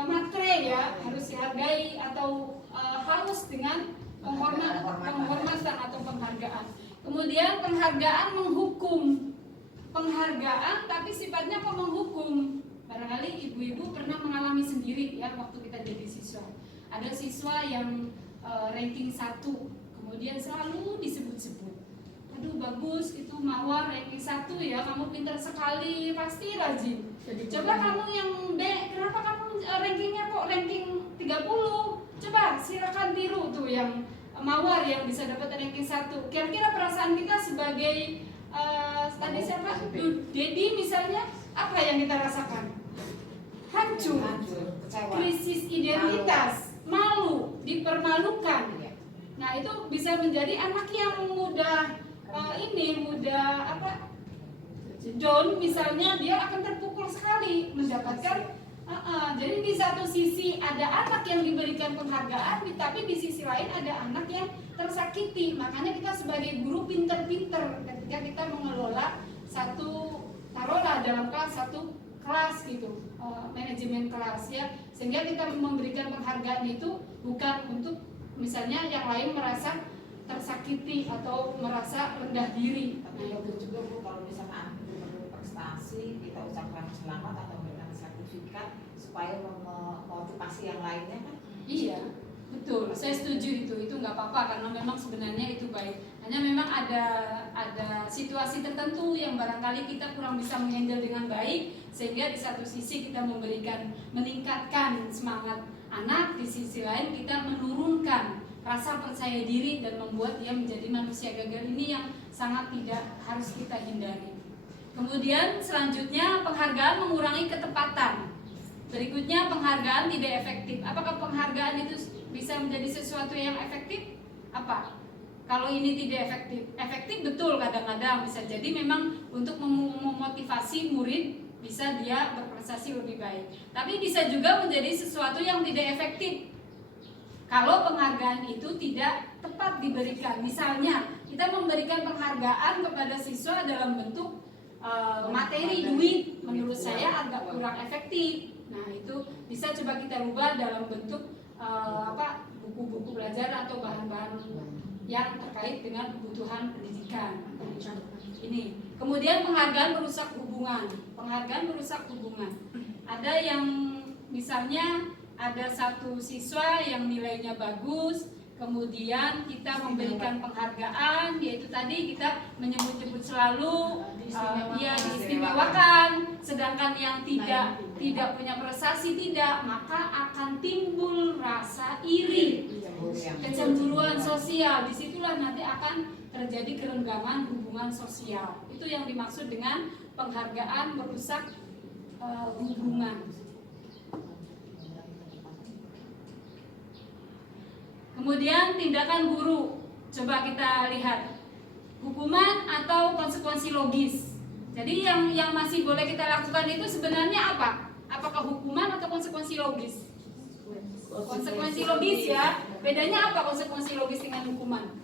matre ya, harus dihargai atau harus dengan penghormatan atau penghargaan. Kemudian penghargaan menghukum, penghargaan tapi sifatnya kok menghukum. Barangkali ibu-ibu pernah mengalami sendiri ya waktu kita jadi siswa. Ada siswa yang ranking 1, kemudian selalu disebut-sebut. Aduh bagus, itu Mawar ranking 1 ya, kamu pintar sekali, pasti rajin. Coba kamu yang B, kenapa kamu rankingnya kok ranking 30? Coba silakan tiru tuh yang Mawar yang bisa dapat ranking 1. Kira-kira perasaan kita sebagai tadi siapa? Dedi misalnya, apa yang kita rasakan? Hancur, krisis identitas, malu, dipermalukan. Nah itu bisa menjadi anak yang mudah down misalnya, dia akan terpukul sekali mendapatkan. Jadi di satu sisi ada anak yang diberikan penghargaan, tapi di sisi lain ada anak yang tersakiti. Makanya kita sebagai guru pinter-pinter ketika kita mengelola taruhlah dalam satu kelas gitu, manajemen kelas ya, sehingga kita memberikan penghargaan itu bukan untuk misalnya yang lain merasa tersakiti atau merasa rendah diri. Tapi itu juga Bu, kalau misalkan berprestasi kita ucapkan selamat atau berikan sertifikat supaya memotivasi yang lainnya kan? Iya, betul. Saya setuju itu nggak apa-apa karena memang sebenarnya itu baik. Hanya memang ada situasi tertentu yang barangkali kita kurang bisa menghandle dengan baik, sehingga di satu sisi kita meningkatkan semangat anak, di sisi lain kita menurunkan rasa percaya diri dan membuat dia menjadi manusia gagal ini yang sangat tidak harus kita hindari. Kemudian selanjutnya penghargaan mengurangi ketepatan. Berikutnya penghargaan tidak efektif. Apakah penghargaan itu bisa menjadi sesuatu yang efektif? Apa? Kalau ini tidak efektif, efektif betul kadang-kadang bisa jadi memang untuk memotivasi murid bisa dia berprestasi lebih baik. Tapi bisa juga menjadi sesuatu yang tidak efektif kalau penghargaan itu tidak tepat diberikan. Misalnya kita memberikan penghargaan kepada siswa dalam bentuk materi duit, menurut saya agak kurang efektif. Nah itu bisa coba kita rubah dalam bentuk buku-buku belajar atau bahan-bahan yang terkait dengan kebutuhan pendidikan. Ini. Kemudian penghargaan merusak hubungan. Penghargaan merusak hubungan. Ada yang misalnya ada satu siswa yang nilainya bagus, kemudian kita memberikan penghargaan, yaitu tadi kita menyebut-nyebut selalu diistimewakan, sedangkan yang tidak punya prestasi maka akan timbul rasa iri, kecemburuan sosial. Disitulah nanti akan terjadi kerenggangan hubungan sosial. Itu yang dimaksud dengan penghargaan merusak hubungan. Kemudian tindakan guru, coba kita lihat hukuman atau konsekuensi logis. Jadi yang masih boleh kita lakukan itu sebenarnya apa? Apakah hukuman atau konsekuensi logis? Konsekuensi logis ya. Bedanya apa konsekuensi logis dengan hukuman?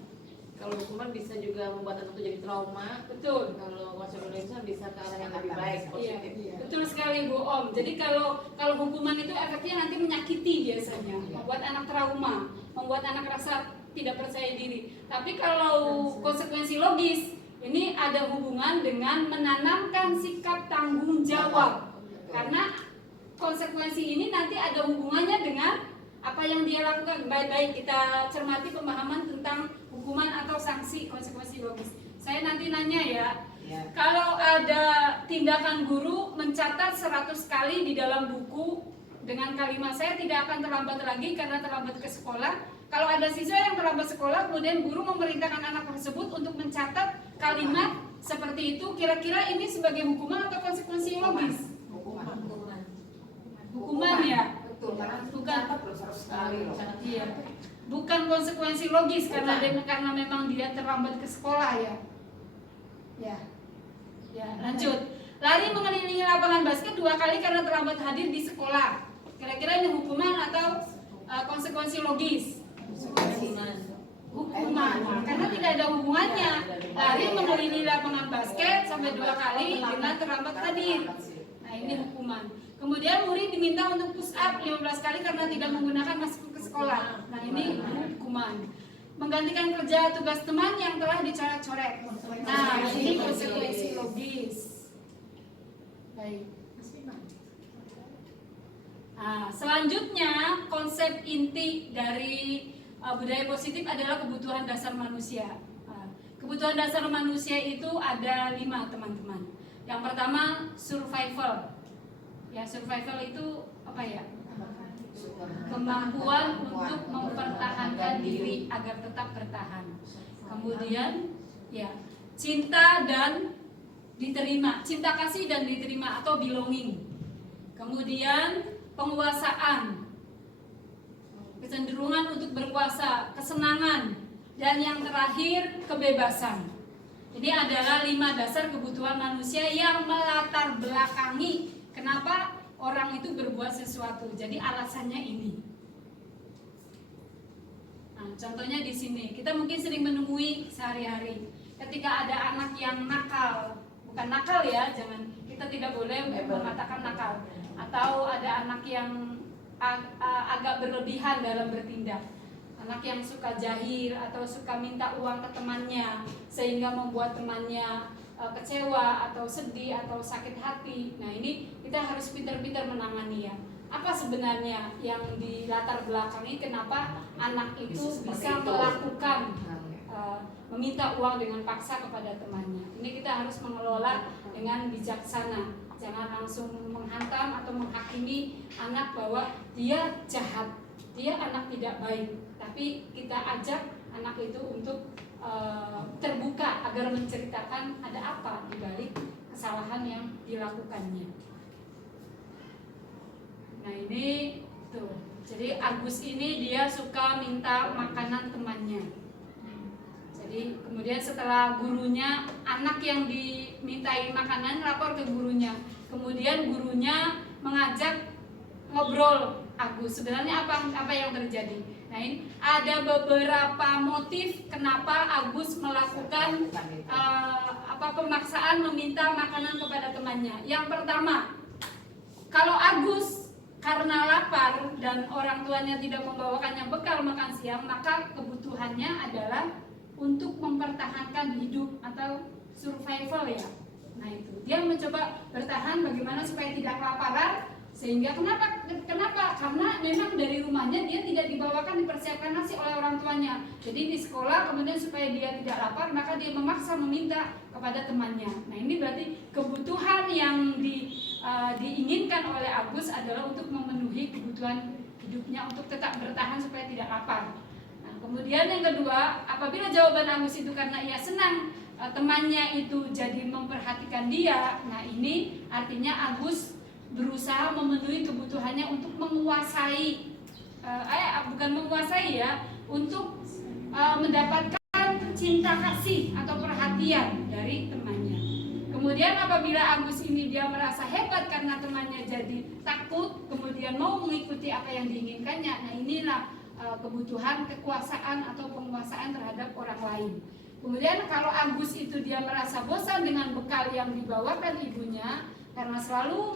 Kalau hukuman bisa juga membuat anak itu jadi trauma. Betul. Kalau konsekuensi bisa ke arah yang lebih baik, positif. Iya, betul sekali Bu Om. Jadi kalau hukuman itu efeknya nanti menyakiti biasanya, membuat anak trauma, membuat anak rasa tidak percaya diri. Tapi kalau konsekuensi logis, ini ada hubungan dengan menanamkan sikap tanggung jawab. Karena konsekuensi ini nanti ada hubungannya dengan apa yang dia lakukan. Baik-baik kita cermati pemahaman tentang hukuman atau sanksi konsekuensi logis. Saya nanti nanya ya. Kalau ada tindakan guru mencatat 100 kali di dalam buku dengan kalimat saya tidak akan terlambat lagi karena terlambat ke sekolah. Kalau ada siswa yang terlambat sekolah, kemudian guru memerintahkan anak tersebut untuk mencatat kalimat seperti itu, kira-kira ini sebagai hukuman atau konsekuensi logis? Hukuman ya? Betul, bukan sekali loh. Iya. Bukan konsekuensi logis karena memang dia terlambat ke sekolah ya. Ya, lanjut. Lari mengelilingi lapangan basket 2 kali karena terlambat hadir di sekolah. Kira-kira ini hukuman atau konsekuensi logis? hukuman, karena tidak ada hubungannya lari mengelilingi lapangan basket sampai 2 kali dengan terlambat hadir. Nah, ini hukuman. Kemudian murid diminta untuk push up 15 kali karena tidak menggunakan masker ke sekolah. Nah, ini hukuman. Menggantikan kerja tugas teman yang telah dicoret-coret. Nah, ini konsekuensi logis. Baik. Nah, selanjutnya konsep inti dari budaya positif adalah kebutuhan dasar manusia. Kebutuhan dasar manusia itu ada 5, teman-teman. Yang pertama survival. Ya, survival itu apa ya? Kemampuan untuk mempertahankan diri agar tetap bertahan. Kemudian ya, cinta dan diterima, cinta kasih dan diterima atau belonging. Kemudian penguasaan, kecenderungan untuk berkuasa, kesenangan, dan yang terakhir kebebasan. Ini adalah 5 dasar kebutuhan manusia yang melatar belakangi kenapa orang itu berbuat sesuatu. Jadi alasannya ini. Nah, contohnya di sini, kita mungkin sering menemui sehari-hari ketika ada anak yang nakal, bukan nakal ya, jangan, kita tidak boleh mengatakan nakal, atau ada anak yang agak berlebihan dalam bertindak, anak yang suka jahil atau suka minta uang ke temannya sehingga membuat temannya kecewa atau sedih atau sakit hati. Nah, ini kita harus pintar-pintar menangani ya. Apa sebenarnya yang di latar belakangi kenapa anak itu bisa melakukan meminta uang dengan paksa kepada temannya. Ini kita harus mengelola dengan bijaksana. Jangan langsung menghantam atau menghakimi anak bahwa dia jahat, dia anak tidak baik. Tapi kita ajak anak itu untuk terbuka agar menceritakan ada apa di balik kesalahan yang dilakukannya. Nah, ini tuh. Jadi Agus ini dia suka minta makanan temannya. Jadi kemudian setelah gurunya, anak yang dimintai makanan lapor ke gurunya. Kemudian gurunya mengajak ngobrol Agus. Sebenarnya apa yang terjadi? Nah, ini ada beberapa motif kenapa Agus melakukan pemaksaan meminta makanan kepada temannya. Yang pertama, kalau Agus karena lapar dan orang tuanya tidak membawakannya bekal makan siang, maka kebutuhannya adalah untuk mempertahankan hidup atau survival ya. Nah, itu dia mencoba bertahan bagaimana supaya tidak kelaparan. Sehingga kenapa? Karena memang dari rumahnya dia tidak dibawakan, dipersiapkan nasi oleh orang tuanya. Jadi di sekolah kemudian supaya dia tidak lapar, maka dia memaksa meminta kepada temannya. Nah, ini berarti kebutuhan yang diinginkan oleh Agus adalah untuk memenuhi kebutuhan hidupnya untuk tetap bertahan supaya tidak lapar. Nah, kemudian yang kedua, apabila jawaban Agus itu karena ia senang temannya itu jadi memperhatikan dia, nah ini artinya Agus berusaha memenuhi kebutuhannya untuk menguasai, bukan menguasai ya, untuk mendapatkan cinta kasih atau perhatian dari temannya. Kemudian apabila Agus ini dia merasa hebat karena temannya jadi takut, kemudian mau mengikuti apa yang diinginkannya, nah inilah kebutuhan kekuasaan atau penguasaan terhadap orang lain. Kemudian kalau Agus itu dia merasa bosan dengan bekal yang dibawakan ibunya, karena selalu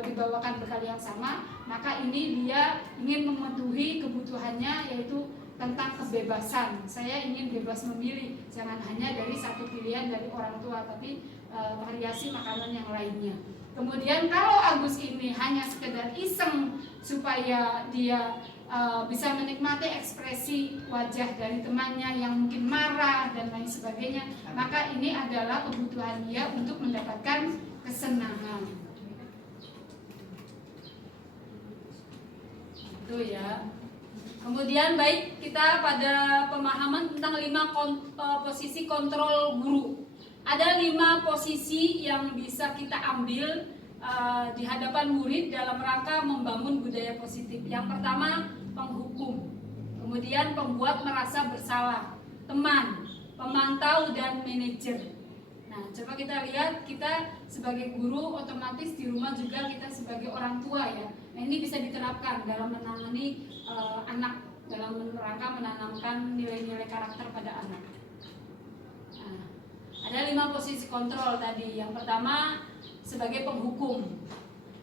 dibawakan bekal yang sama, maka ini dia ingin memenuhi kebutuhannya, yaitu tentang kebebasan. Saya ingin bebas memilih, jangan hanya dari satu pilihan dari orang tua, tapi variasi makanan yang lainnya. Kemudian kalau Agus ini hanya sekedar iseng supaya dia bisa menikmati ekspresi wajah dari temannya yang mungkin marah dan lain sebagainya, maka ini adalah kebutuhan dia untuk mendapatkan kesenangan. Itu ya. Kemudian baik, kita pada pemahaman tentang 5 posisi kontrol guru. Ada 5 posisi yang bisa kita ambil di hadapan murid dalam rangka membangun budaya positif. Yang pertama, penghukum. Kemudian pembuat merasa bersalah, teman, pemantau dan manajer. Nah, coba kita lihat, kita sebagai guru otomatis di rumah juga kita sebagai orang tua ya. Nah, ini bisa diterapkan dalam menangani anak dalam rangka menanamkan nilai-nilai karakter pada anak. Nah, ada 5 posisi kontrol tadi. Yang pertama sebagai penghukum.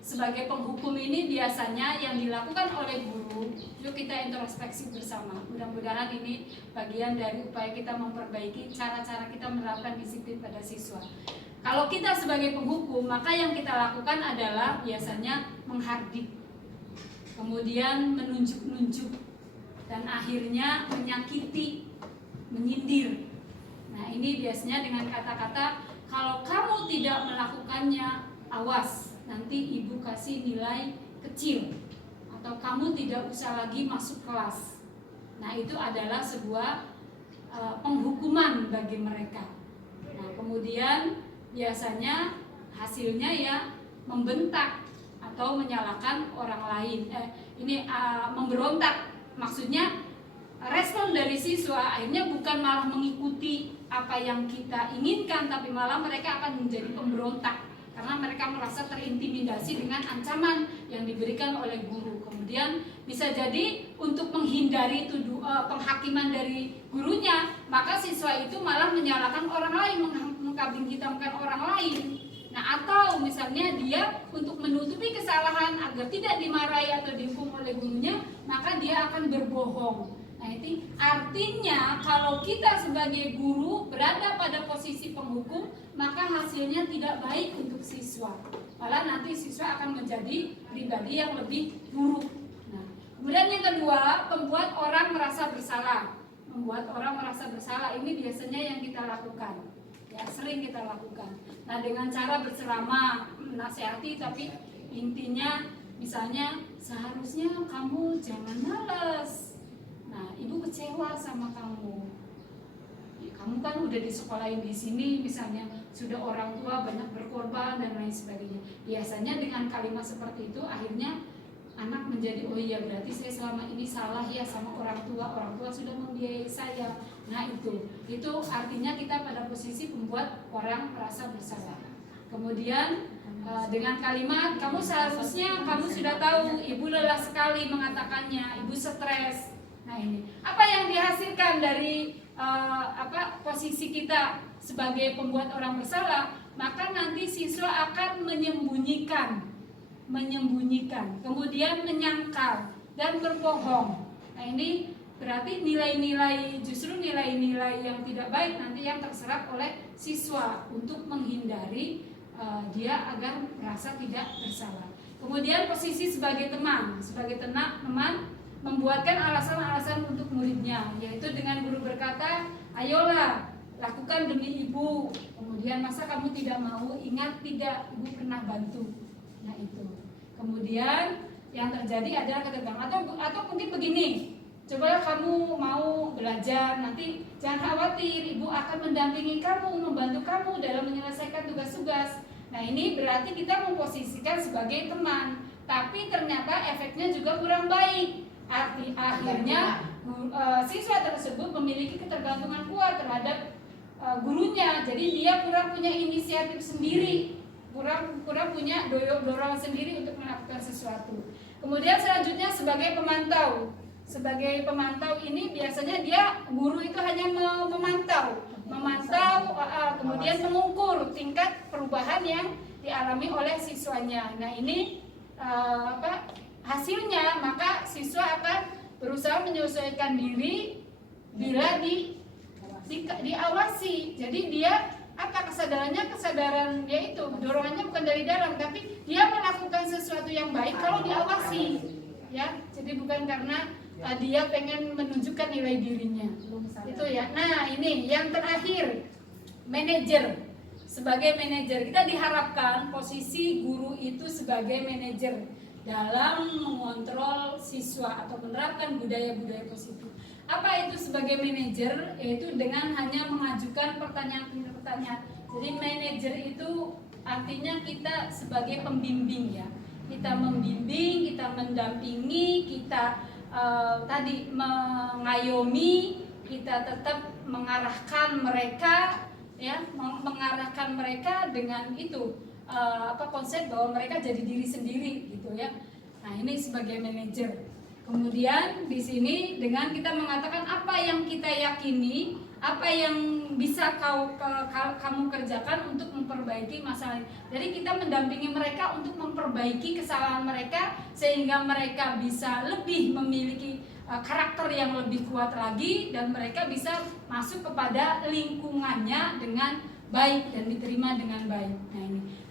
Sebagai penghukum ini biasanya yang dilakukan oleh guru, yuk kita introspeksi bersama. Mudah-mudahan ini bagian dari upaya kita memperbaiki cara-cara kita menerapkan disiplin pada siswa. Kalau kita sebagai penghukum, maka yang kita lakukan adalah biasanya menghardik, kemudian menunjuk-nunjuk, dan akhirnya menyakiti, menyindir. Nah, ini biasanya dengan kata-kata, kalau kamu tidak melakukannya, awas, nanti ibu kasih nilai kecil, atau kamu tidak usah lagi masuk kelas. Nah, itu adalah sebuah penghukuman bagi mereka. Nah, kemudian biasanya hasilnya ya membentak atau menyalahkan orang lain. Memberontak, maksudnya respon dari siswa akhirnya bukan malah mengikuti apa yang kita inginkan, tapi malah mereka akan menjadi pemberontak karena mereka merasa terintimidasi dengan ancaman yang diberikan oleh guru. Kemudian bisa jadi untuk menghindari penghakiman dari gurunya, maka siswa itu malah menyalahkan orang lain, mengkambing hitamkan orang lain. Nah, atau misalnya dia untuk menutupi kesalahan agar tidak dimarahi atau dihukum oleh gurunya, maka dia akan berbohong. Nah, itu artinya kalau kita sebagai guru berada pada posisi penghukum, maka hasilnya tidak baik untuk siswa. Malah nanti siswa akan menjadi pribadi yang lebih buruk. Nah, kemudian yang kedua, membuat orang merasa bersalah. Membuat orang merasa bersalah ini biasanya yang kita lakukan. Ya, sering kita lakukan. Nah, dengan cara berceramah, menasihati, tapi intinya misalnya seharusnya kamu jangan malas. Nah, ibu kecewa sama kamu. Kamu kan udah disekolahin di sini, misalnya sudah orang tua banyak berkorban dan lain sebagainya. Biasanya dengan kalimat seperti itu akhirnya anak menjadi, oh iya berarti saya selama ini salah ya sama orang tua sudah membiayai saya. Nah, itu artinya kita pada posisi membuat orang merasa bersalah. Kemudian dengan kalimat, kamu seharusnya kamu sudah tahu, ibu lelah sekali mengatakannya, ibu stres. Nah, ini apa yang dihasilkan dari posisi kita sebagai pembuat orang bersalah, maka nanti siswa akan menyembunyikan, kemudian menyangkal dan berbohong. Nah, ini berarti justru nilai-nilai yang tidak baik nanti yang terserap oleh siswa untuk menghindari dia agar merasa tidak bersalah. Kemudian posisi sebagai teman membuatkan alasan-alasan untuk muridnya, yaitu dengan guru berkata, ayolah lakukan demi ibu. Kemudian masa kamu tidak mau, ingat tidak, ibu pernah bantu. Nah, itu. Kemudian yang terjadi adalah ketegangan atau mungkin begini, coba kamu mau belajar, nanti jangan khawatir, ibu akan mendampingi kamu, membantu kamu dalam menyelesaikan tugas-tugas. Nah, ini berarti kita memposisikan sebagai teman, tapi ternyata efeknya juga kurang baik. Akhirnya siswa tersebut memiliki ketergantungan kuat terhadap gurunya, jadi dia kurang punya inisiatif sendiri, kurang punya dorongan sendiri untuk melakukan sesuatu. Kemudian selanjutnya sebagai pemantau ini biasanya guru itu hanya memantau, kemudian mengukur tingkat perubahan yang dialami oleh siswanya. Nah, ini hasilnya, maka siswa akan berusaha menyesuaikan diri bila diawasi. Jadi dia kesadaran dia itu dorongannya bukan dari dalam, tapi dia melakukan sesuatu yang baik kalau diawasi, ya. Jadi bukan karena dia pengen menunjukkan nilai dirinya. Itu ya. Nah, ini yang terakhir, manajer. Sebagai manajer, kita diharapkan posisi guru itu sebagai manajer dalam mengontrol siswa atau menerapkan budaya-budaya positif. Apa itu sebagai manajer? Yaitu dengan hanya mengajukan pertanyaan-pertanyaan. Jadi manajer itu artinya kita sebagai pembimbing, ya. Kita membimbing, kita mendampingi, kita mengayomi, kita tetap mengarahkan mereka, ya, mengarahkan mereka dengan itu. Konsep bahwa mereka jadi diri sendiri gitu, ya. Nah, ini sebagai manajer. Kemudian di sini dengan kita mengatakan apa yang kita yakini, apa yang bisa kamu kerjakan untuk memperbaiki masalah. Jadi kita mendampingi mereka untuk memperbaiki kesalahan mereka sehingga mereka bisa lebih memiliki karakter yang lebih kuat lagi dan mereka bisa masuk kepada lingkungannya dengan baik dan diterima dengan baik.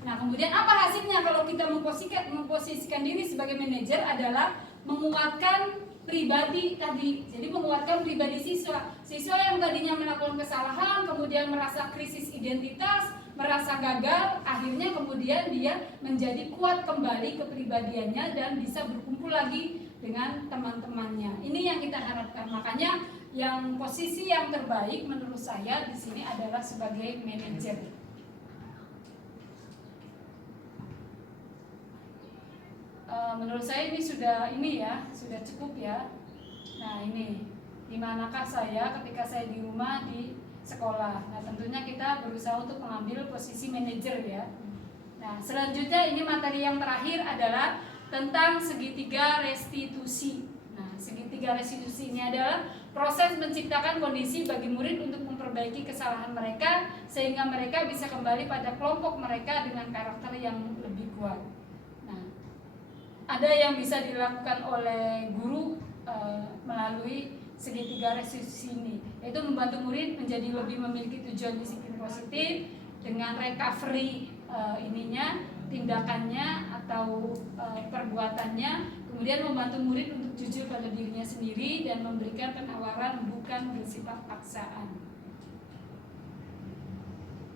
Nah, kemudian apa hasilnya kalau kita memposisikan diri sebagai manajer adalah menguatkan pribadi tadi. Jadi menguatkan pribadi siswa. Siswa yang tadinya melakukan kesalahan, kemudian merasa krisis identitas, merasa gagal, akhirnya kemudian dia menjadi kuat kembali kepribadiannya dan bisa berkumpul lagi dengan teman-temannya. Ini yang kita harapkan. Makanya yang posisi yang terbaik menurut saya di sini adalah sebagai manajer. Menurut saya ini sudah cukup ya. Nah, ini di manakah saya ketika saya di rumah, di sekolah. Nah, tentunya kita berusaha untuk mengambil posisi manajer ya. Nah, selanjutnya ini materi yang terakhir adalah tentang segitiga restitusi. Nah, segitiga restitusi ini adalah proses menciptakan kondisi bagi murid untuk memperbaiki kesalahan mereka sehingga mereka bisa kembali pada kelompok mereka dengan karakter yang lebih kuat. Ada yang bisa dilakukan oleh guru melalui segitiga restitusi ini, yaitu membantu murid menjadi lebih memiliki tujuan disiplin positif dengan recovery tindakannya atau perbuatannya, kemudian membantu murid untuk jujur pada dirinya sendiri dan memberikan penawaran bukan bersifat paksaan.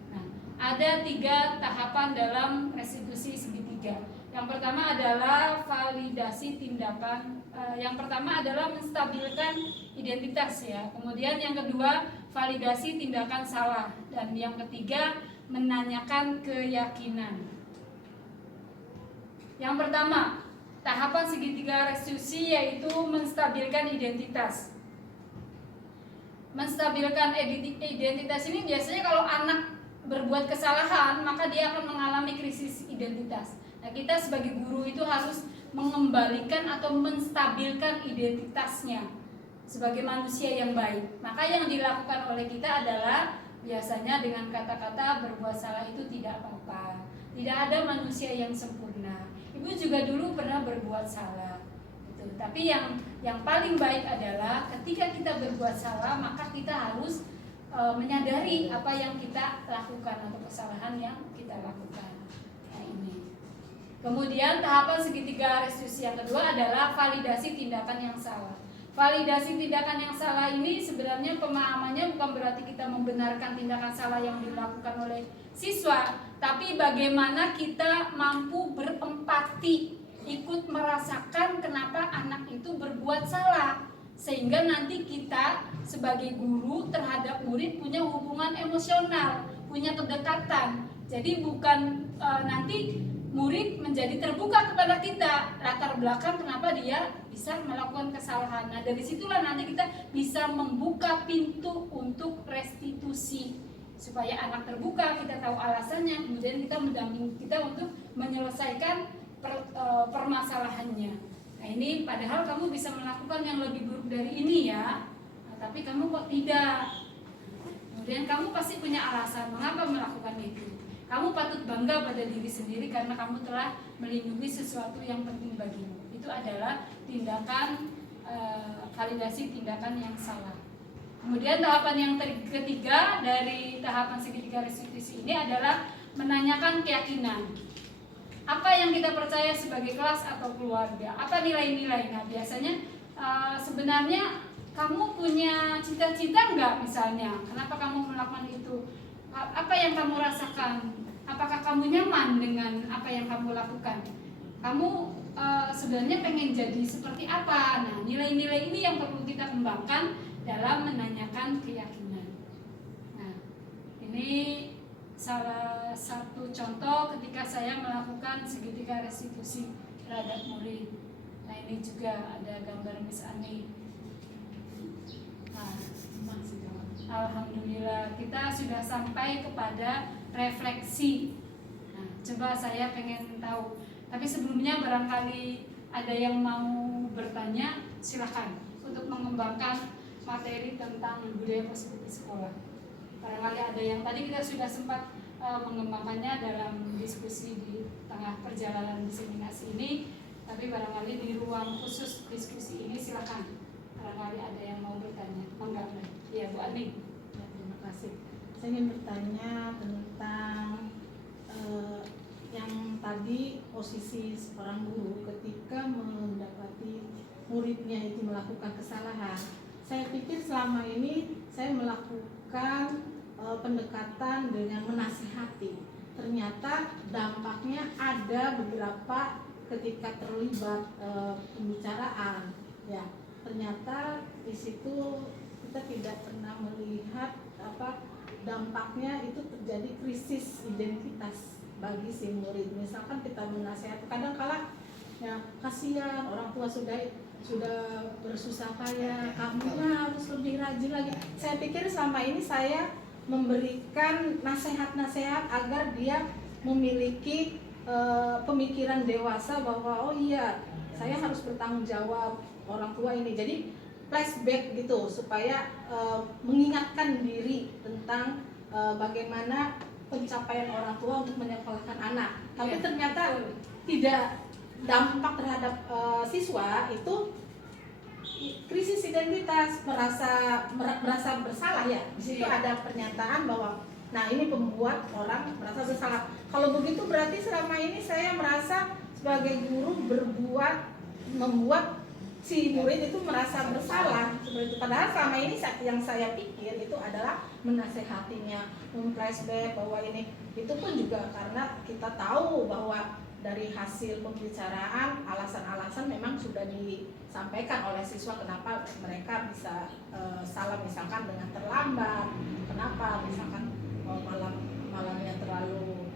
Nah, ada 3 tahapan dalam restitusi segitiga. Yang pertama adalah validasi tindakan. Yang pertama adalah menstabilkan identitas ya. Kemudian yang kedua validasi tindakan salah dan yang ketiga menanyakan keyakinan. Yang pertama, tahapan segitiga restitusi yaitu menstabilkan identitas. Menstabilkan identitas ini biasanya kalau anak berbuat kesalahan maka dia akan mengalami krisis identitas. Nah, kita sebagai guru itu harus mengembalikan atau menstabilkan identitasnya sebagai manusia yang baik. Maka yang dilakukan oleh kita adalah biasanya dengan kata-kata berbuat salah itu tidak apa-apa. Tidak ada manusia yang sempurna. Ibu juga dulu pernah berbuat salah. Gitu. Tapi yang paling baik adalah ketika kita berbuat salah maka kita harus menyadari apa yang kita lakukan atau kesalahan yang kita lakukan. Kemudian tahapan segitiga restitusi yang kedua adalah validasi tindakan yang salah. Validasi tindakan yang salah ini sebenarnya pemahamannya bukan berarti kita membenarkan tindakan salah yang dilakukan oleh siswa, tapi bagaimana kita mampu berempati, ikut merasakan kenapa anak itu berbuat salah, sehingga nanti kita sebagai guru terhadap murid punya hubungan emosional, punya kedekatan. Jadi bukan nanti murid menjadi terbuka kepada kita latar belakang kenapa dia bisa melakukan kesalahan. Nah, dari situlah nanti kita bisa membuka pintu untuk restitusi supaya anak terbuka, kita tahu alasannya, kemudian kita mendampingi kita untuk menyelesaikan permasalahannya. Nah, ini padahal kamu bisa melakukan yang lebih buruk dari ini ya, tapi kamu kok tidak. Kemudian kamu pasti punya alasan mengapa melakukan itu. Kamu patut bangga pada diri sendiri karena kamu telah melindungi sesuatu yang penting bagimu. Itu adalah tindakan validasi tindakan yang salah. Kemudian tahapan yang ketiga dari tahapan segitiga restitusi ini adalah menanyakan keyakinan. Apa yang kita percaya sebagai kelas atau keluarga? Apa nilai-nilai? Nah, biasanya sebenarnya kamu punya cita-cita enggak misalnya? Kenapa kamu melakukan itu? Apa yang kamu rasakan? Apakah kamu nyaman dengan apa yang kamu lakukan? Kamu sebenarnya pengen jadi seperti apa? Nah, nilai-nilai ini yang perlu kita kembangkan dalam menanyakan keyakinan. Nah, ini salah satu contoh ketika saya melakukan segitiga restitusi terhadap murid. Nah, ini juga ada gambar Miss Ani. Nah, alhamdulillah kita sudah sampai kepada refleksi. Nah, coba saya pengen tahu. Tapi sebelumnya barangkali ada yang mau bertanya, silakan untuk mengembangkan materi tentang budaya positif di sekolah. Barangkali ada yang tadi kita sudah sempat mengembangkannya dalam diskusi di tengah perjalanan diseminasi ini, tapi barangkali di ruang khusus diskusi ini silakan. Barangkali ada yang mau bertanya. Enggak, ya Bu Aning. Ya, terima kasih. Saya ingin bertanya tentang yang tadi posisi seorang guru ketika mendapati muridnya itu melakukan kesalahan. Saya pikir selama ini saya melakukan pendekatan dengan menasihati. Ternyata dampaknya ada beberapa ketika terlibat pembicaraan. Ya, ternyata di situ kita tidak pernah melihat dampaknya itu terjadi krisis identitas bagi si murid. Misalkan kita menasihati, kadang-kala ya kasihan orang tua sudah bersusah payah, kamu harus lebih rajin lagi. Saya pikir selama ini saya memberikan nasihat-nasihat agar dia memiliki pemikiran dewasa bahwa oh iya saya harus bertanggung jawab orang tua ini. Jadi flashback gitu supaya mengingatkan diri tentang bagaimana pencapaian orang tua untuk menyekolahkan anak. Tapi ternyata tidak, dampak terhadap siswa itu krisis identitas, merasa bersalah ya. Di situ ada pernyataan bahwa nah ini pembuat orang merasa bersalah. Kalau begitu berarti selama ini saya merasa sebagai guru membuat si murid itu merasa bersalah seperti itu. Padahal selama ini yang saya pikir itu adalah menasehatinya, memflashback bahwa ini itu pun juga karena kita tahu bahwa dari hasil pembicaraan alasan-alasan memang sudah disampaikan oleh siswa kenapa mereka bisa salah, misalkan dengan terlambat, kenapa misalkan malamnya terlalu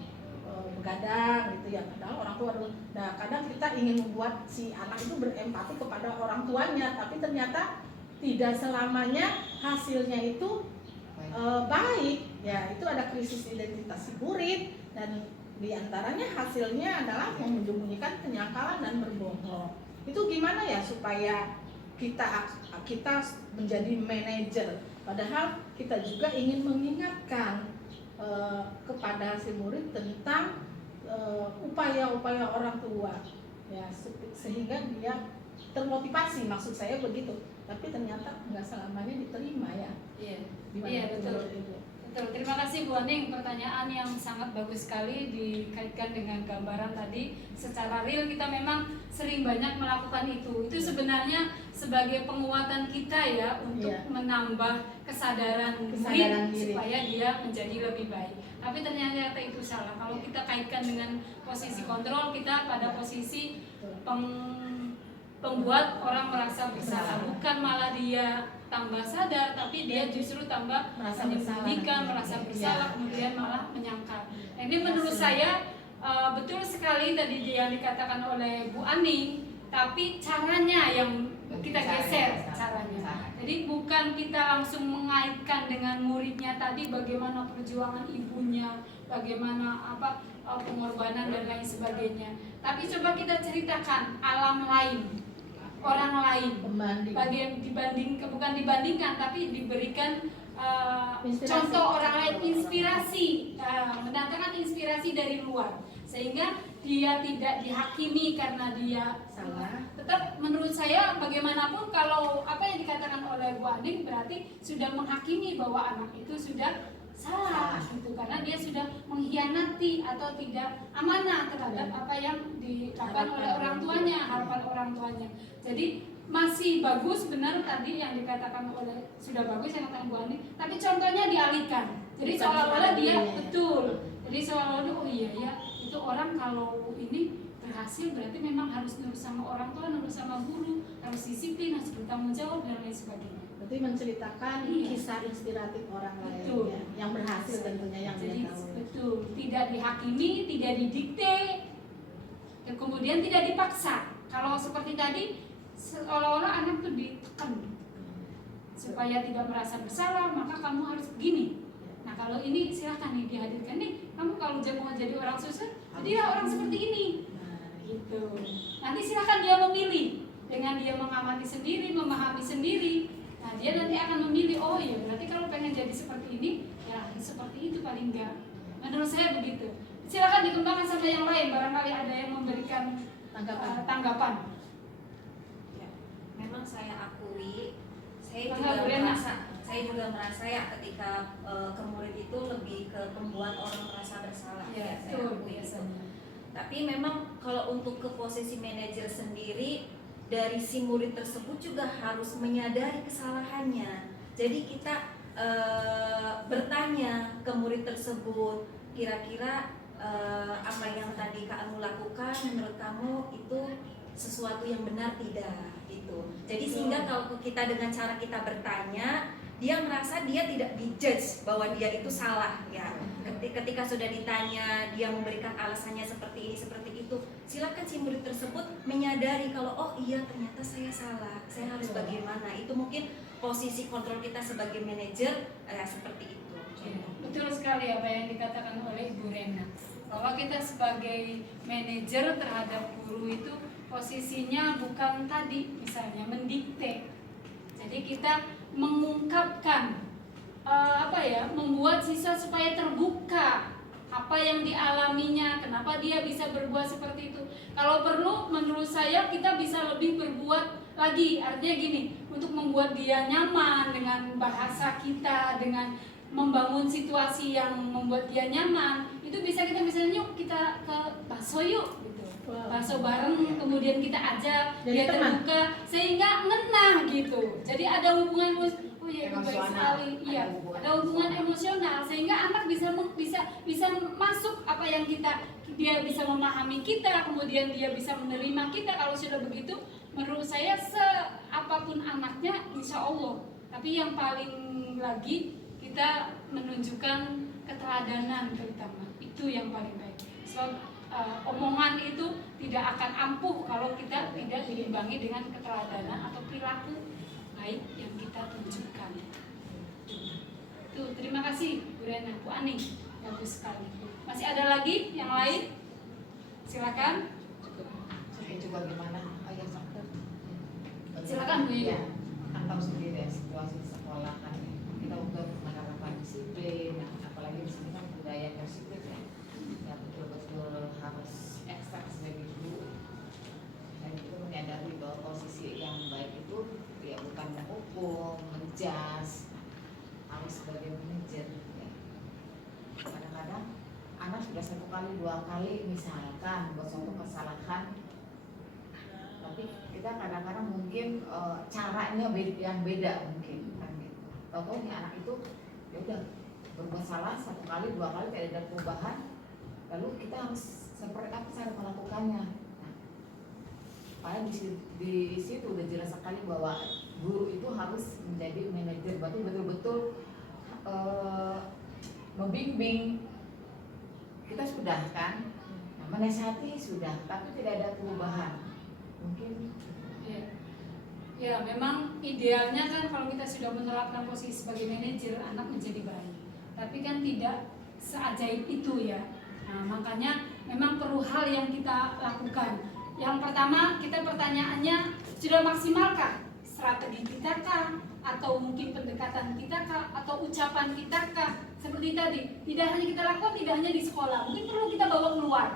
begadang gitu ya, padahal orang tua dulu. Nah kadang kita ingin membuat si anak itu berempati kepada orang tuanya, tapi ternyata tidak selamanya hasilnya itu baik ya. Itu ada krisis identitas si murid dan diantaranya hasilnya adalah menyembunyikan kenyakalan dan berbohong. Itu gimana ya supaya kita menjadi manajer, padahal kita juga ingin mengingatkan kepada si murid tentang upaya-upaya orang tua ya, sehingga dia termotivasi, maksud saya begitu. Tapi ternyata nggak selamanya diterima ya. Iya betul. Betul. Terima kasih Bu Aning, pertanyaan yang sangat bagus sekali dikaitkan dengan gambaran tadi. Secara real kita memang sering banyak melakukan itu. Itu sebenarnya sebagai penguatan kita ya untuk menambah kesadaran murid supaya dia menjadi lebih baik. Tapi ternyata itu salah. Kalau kita kaitkan dengan posisi kontrol, kita pada posisi pembuat orang merasa bersalah, bukan malah dia tambah sadar, tapi dia justru tambah menyembunyikan, merasa bersalah, kemudian malah menyangkal. Nah, ini menurut saya betul sekali tadi yang dikatakan oleh Bu Aning, tapi caranya yang kita geser caranya. Jadi bukan kita langsung mengaitkan dengan muridnya tadi bagaimana perjuangan ibunya, bagaimana pengorbanan dan lain sebagainya. Tapi coba kita ceritakan alam lain, orang lain, bukan dibandingkan, tapi diberikan contoh orang lain, inspirasi, mendatangkan inspirasi dari luar, sehingga dia tidak dihakimi karena dia salah. Tetap menurut saya bagaimanapun kalau apa yang dikatakan oleh Bu Aning berarti sudah menghakimi bahwa anak itu sudah salah gitu, karena dia sudah mengkhianati atau tidak amanah terhadap apa yang dilakukan oleh orang tuanya, harapan orang tuanya. Jadi masih bagus, benar tadi yang dikatakan oleh, sudah bagus yang katakan Bu Aning, tapi contohnya dialihkan. Jadi seolah-olah dia betul. Jadi seolah-olah oh iya ya, itu orang kalau ini berhasil berarti memang harus nurut sama orang tua, nurut sama guru, harus disiplin, harus bertanggung jawab dan lain sebagainya. Berarti menceritakan kisah inspiratif orang lain ya, yang berhasil tentunya yang jadi, dia tahu. Betul, tidak dihakimi, tidak didikte, dan kemudian tidak dipaksa. Kalau seperti tadi seolah-olah anak itu ditekan supaya tidak merasa bersalah, maka kamu harus begini. Nah kalau ini silahkan nih dihadirkan nih, kamu kalau mau jadi orang sukses, jadilah orang seperti ini. gitu. Nanti silakan dia memilih dengan dia mengamati sendiri, memahami sendiri. Nah, dia nanti akan memilih, oh iya berarti kalau pengen jadi seperti ini, ya seperti itu paling enggak. Menurut saya begitu. Silakan dikembangkan sama yang lain, barangkali ada yang memberikan tanggapan. Ya, memang saya akui, Bangga, saya juga merasa ya ketika ke murid itu lebih ke membuat orang merasa bersalah. Ya, saya betul, akui itu. biasanya. Tapi memang kalau untuk ke posisi manajer sendiri, dari si murid tersebut juga harus menyadari kesalahannya. Jadi kita bertanya ke murid tersebut, kira-kira apa yang tadi Kak Anu lakukan menurut kamu itu sesuatu yang benar tidak gitu. Jadi sehingga kalau kita dengan cara kita bertanya, dia merasa dia tidak dijudge bahwa dia itu salah ya. Ketika sudah ditanya, dia memberikan alasannya seperti ini seperti itu, silakan si murid tersebut menyadari kalau oh iya ternyata saya salah, saya harus bagaimana. Itu mungkin posisi kontrol kita sebagai manajer seperti itu. Betul sekali apa yang dikatakan oleh Ibu Rena, bahwa kita sebagai manajer terhadap guru itu posisinya bukan tadi misalnya mendikte. Jadi kita mengungkapkan membuat siswa supaya terbuka apa yang dialaminya, kenapa dia bisa berbuat seperti itu. Kalau perlu menurut saya kita bisa lebih berbuat lagi, artinya gini, untuk membuat dia nyaman dengan bahasa kita, dengan membangun situasi yang membuat dia nyaman. Itu bisa kita misalnya yuk kita ke bakso yuk gitu. Bakso bareng, kemudian kita ajak Jadi dia teman. terbuka sehingga ngena gitu. Jadi ada hubungan baik sekali, iya, ada hubungan emosional sehingga anak bisa masuk apa yang dia bisa memahami kita, kemudian dia bisa menerima kita. Kalau sudah begitu, menurut saya apapun anaknya, insya Allah. Tapi yang paling lagi kita menunjukkan keteladanan terutama, itu yang paling baik. So, omongan itu tidak akan ampuh kalau kita tidak diimbangi dengan keteladanan atau perilaku baik yang kita tunjukkan. Tuh, terima kasih Bu Rena, Bu Ani, bagus sekali. Masih ada lagi yang lain? Silakan. Coba gimana? Ayah sakit. Silakan Bu Yu. Ya, kan tahu sendiri ya situasi sekolah kan. Kita udah menerapkan disiplin, nah, apalagi di sini kan budaya disiplin ya. Ya betul-betul harus ekstra sebagai guru. Dan itu menyadari bahwa posisi yang baik itu ya bukan menghukum, menjas, harus sebagai manajer ya. Kadang-kadang anak sudah 1 kali 2 kali misalkan buat suatu kesalahan, tapi kita kadang-kadang mungkin caranya yang beda mungkin kan gitu. Tahu-tahu anak itu ya udah berbuat salah 1 kali 2 kali tidak ada perubahan, lalu kita harus seperti apa cara melakukannya. Padahal di situ udah jelas sekali bahwa guru itu harus menjadi manajer, betul-betul membimbing. Kita sudah kan, menasihati sudah, tapi tidak ada perubahan. Mungkin ya memang idealnya kan kalau kita sudah menerapkan posisi sebagai manajer, anak menjadi baik. Tapi kan tidak seajaib itu ya. Nah, makanya memang perlu hal yang kita lakukan. Yang pertama, kita pertanyaannya sudah maksimalkah strategi kita kah, atau mungkin pendekatan kita kah, atau ucapan kita kah? Seperti tadi, tidak hanya kita lakukan, tidak hanya di sekolah, mungkin perlu kita bawa keluar.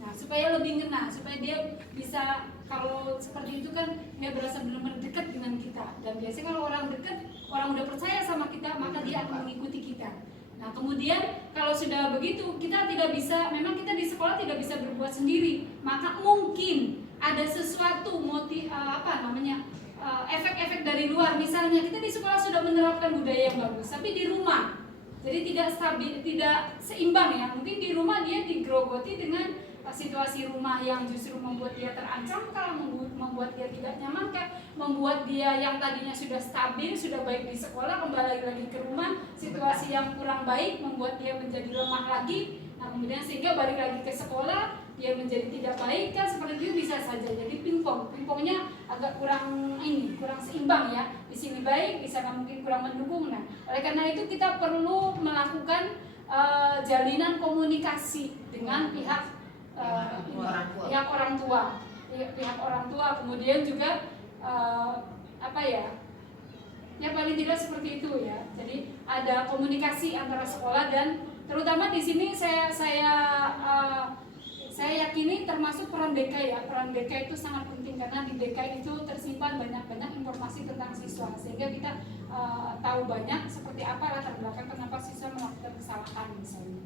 Nah, supaya lebih ngena, supaya dia bisa, kalau seperti itu kan dia berasa benar-benar dekat dengan kita. Dan biasanya kalau orang dekat, orang udah percaya sama kita, maka dia akan mengikuti kita. Nah, kemudian kalau sudah begitu, kita tidak bisa, memang kita di sekolah tidak bisa berbuat sendiri. Maka mungkin ada sesuatu efek-efek dari luar. Misalnya kita di sekolah sudah menerapkan budaya yang bagus, tapi di rumah jadi tidak stabil, tidak seimbang ya. Mungkin di rumah dia digerogoti dengan situasi rumah yang justru membuat dia terancam kah, membuat dia tidak nyaman kah, membuat dia yang tadinya sudah stabil, sudah baik di sekolah, kembali lagi ke rumah, situasi yang kurang baik membuat dia menjadi lemah lagi. Nah, kemudian sehingga balik lagi ke sekolah dia menjadi tidak baik kan, seperti itu bisa saja jadi pingpongnya agak kurang seimbang ya. Di sini baik, bisa mungkin kurang mendukung. Nah, oleh karena itu kita perlu melakukan jalinan komunikasi dengan pihak orang tua, kemudian juga ya paling tidak seperti itu ya. Jadi ada komunikasi antara sekolah dan terutama di sini saya yakini termasuk peran BK ya. Peran BK itu sangat penting karena di BK itu tersimpan banyak informasi tentang siswa sehingga kita tahu banyak seperti apa latar belakang kenapa siswa melakukan kesalahan misalnya.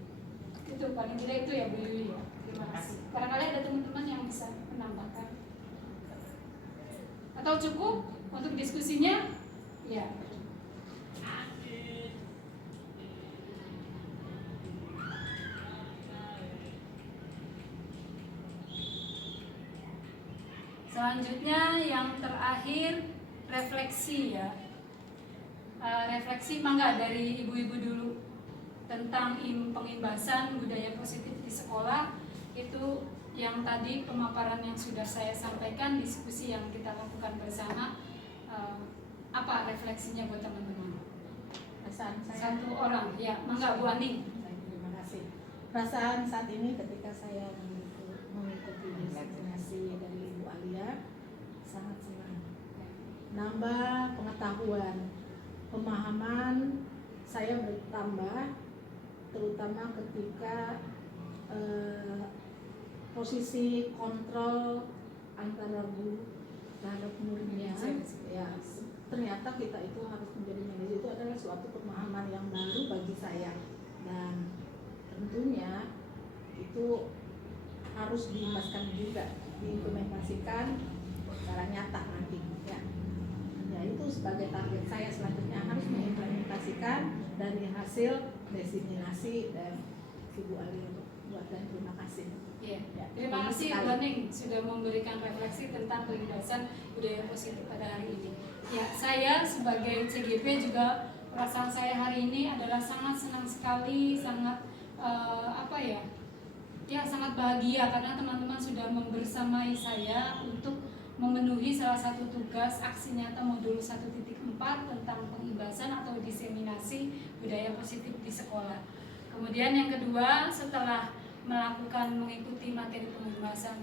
Itu paling tidak itu ya Bu Yuli ya. Terima kasih. Barangkali ada teman-teman yang bisa menambahkan atau cukup untuk diskusinya? Ya. Selanjutnya yang terakhir refleksi ya. Refleksi mangga dari ibu-ibu dulu tentang pengimbasan budaya positif di sekolah. Itu yang tadi pemaparan yang sudah saya sampaikan, diskusi yang kita lakukan bersama. Apa refleksinya buat teman-teman? Perasaan saya, Satu orang, ya, mangga Bu Ani. terima kasih. Perasaan saat ini ketika saya mengikuti diseminasi dari Ibu Alia, sangat senang. Nambah pengetahuan, pemahaman saya bertambah, terutama ketika posisi kontrol antara guru terhadap muridnya. Ya, ternyata kita itu harus menjadi manajer, itu adalah suatu pemahaman yang baru bagi saya, dan tentunya itu harus diimbaskan juga, diimplementasikan secara nyata nanti ya. Ya, itu sebagai target saya selanjutnya, harus mengimplementasikan dari hasil diseminasi dan Ibu Ali buat, dan terima kasih. Ya, terima kasih Bu Aning sudah memberikan refleksi tentang pengimbasan budaya positif pada hari ini. Ya, saya sebagai CGP juga perasaan saya hari ini adalah sangat senang sekali, sangat sangat bahagia karena teman-teman sudah membersamai saya untuk memenuhi salah satu tugas aksi nyata modul 1.4 tentang pengimbasan atau diseminasi budaya positif di sekolah. Kemudian yang kedua, setelah mengikuti materi pengimbasan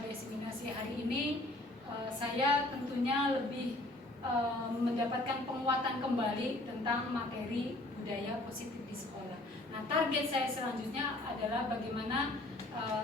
diseminasi hari ini, saya tentunya lebih mendapatkan penguatan kembali tentang materi budaya positif di sekolah. Nah, target saya selanjutnya adalah bagaimana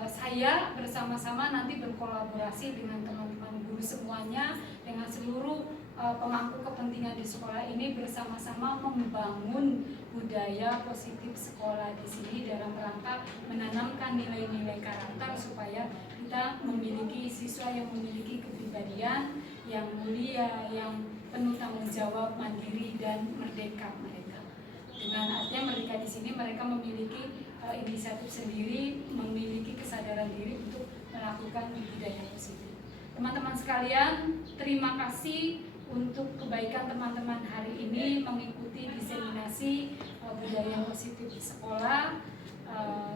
saya bersama-sama nanti berkolaborasi dengan teman-teman guru semuanya, dengan seluruh pemangku kepentingan di sekolah ini, bersama-sama membangun budaya positif sekolah di sini dalam rangka menanamkan nilai-nilai karakter supaya kita memiliki siswa yang memiliki kepribadian yang mulia, yang penuh tanggung jawab, mandiri dan merdeka mereka. Dengan artinya merdeka di sini mereka memiliki inisiatif sendiri, memiliki kesadaran diri untuk melakukan budaya positif. Teman-teman sekalian, terima kasih untuk kebaikan teman-teman hari ini mengikuti diseminasi budaya positif di sekolah.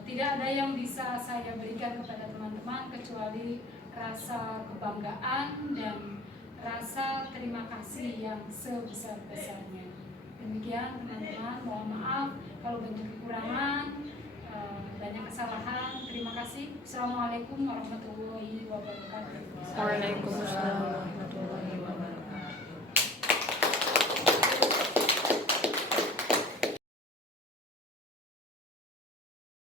Tidak ada yang bisa saya berikan kepada teman-teman kecuali rasa kebanggaan dan rasa terima kasih yang sebesar-besarnya. Demikian teman-teman, mohon maaf kalau banyak kekurangan, banyak kesalahan. Terima kasih. Assalamualaikum warahmatullahi wabarakatuh. Waalaikumsalam.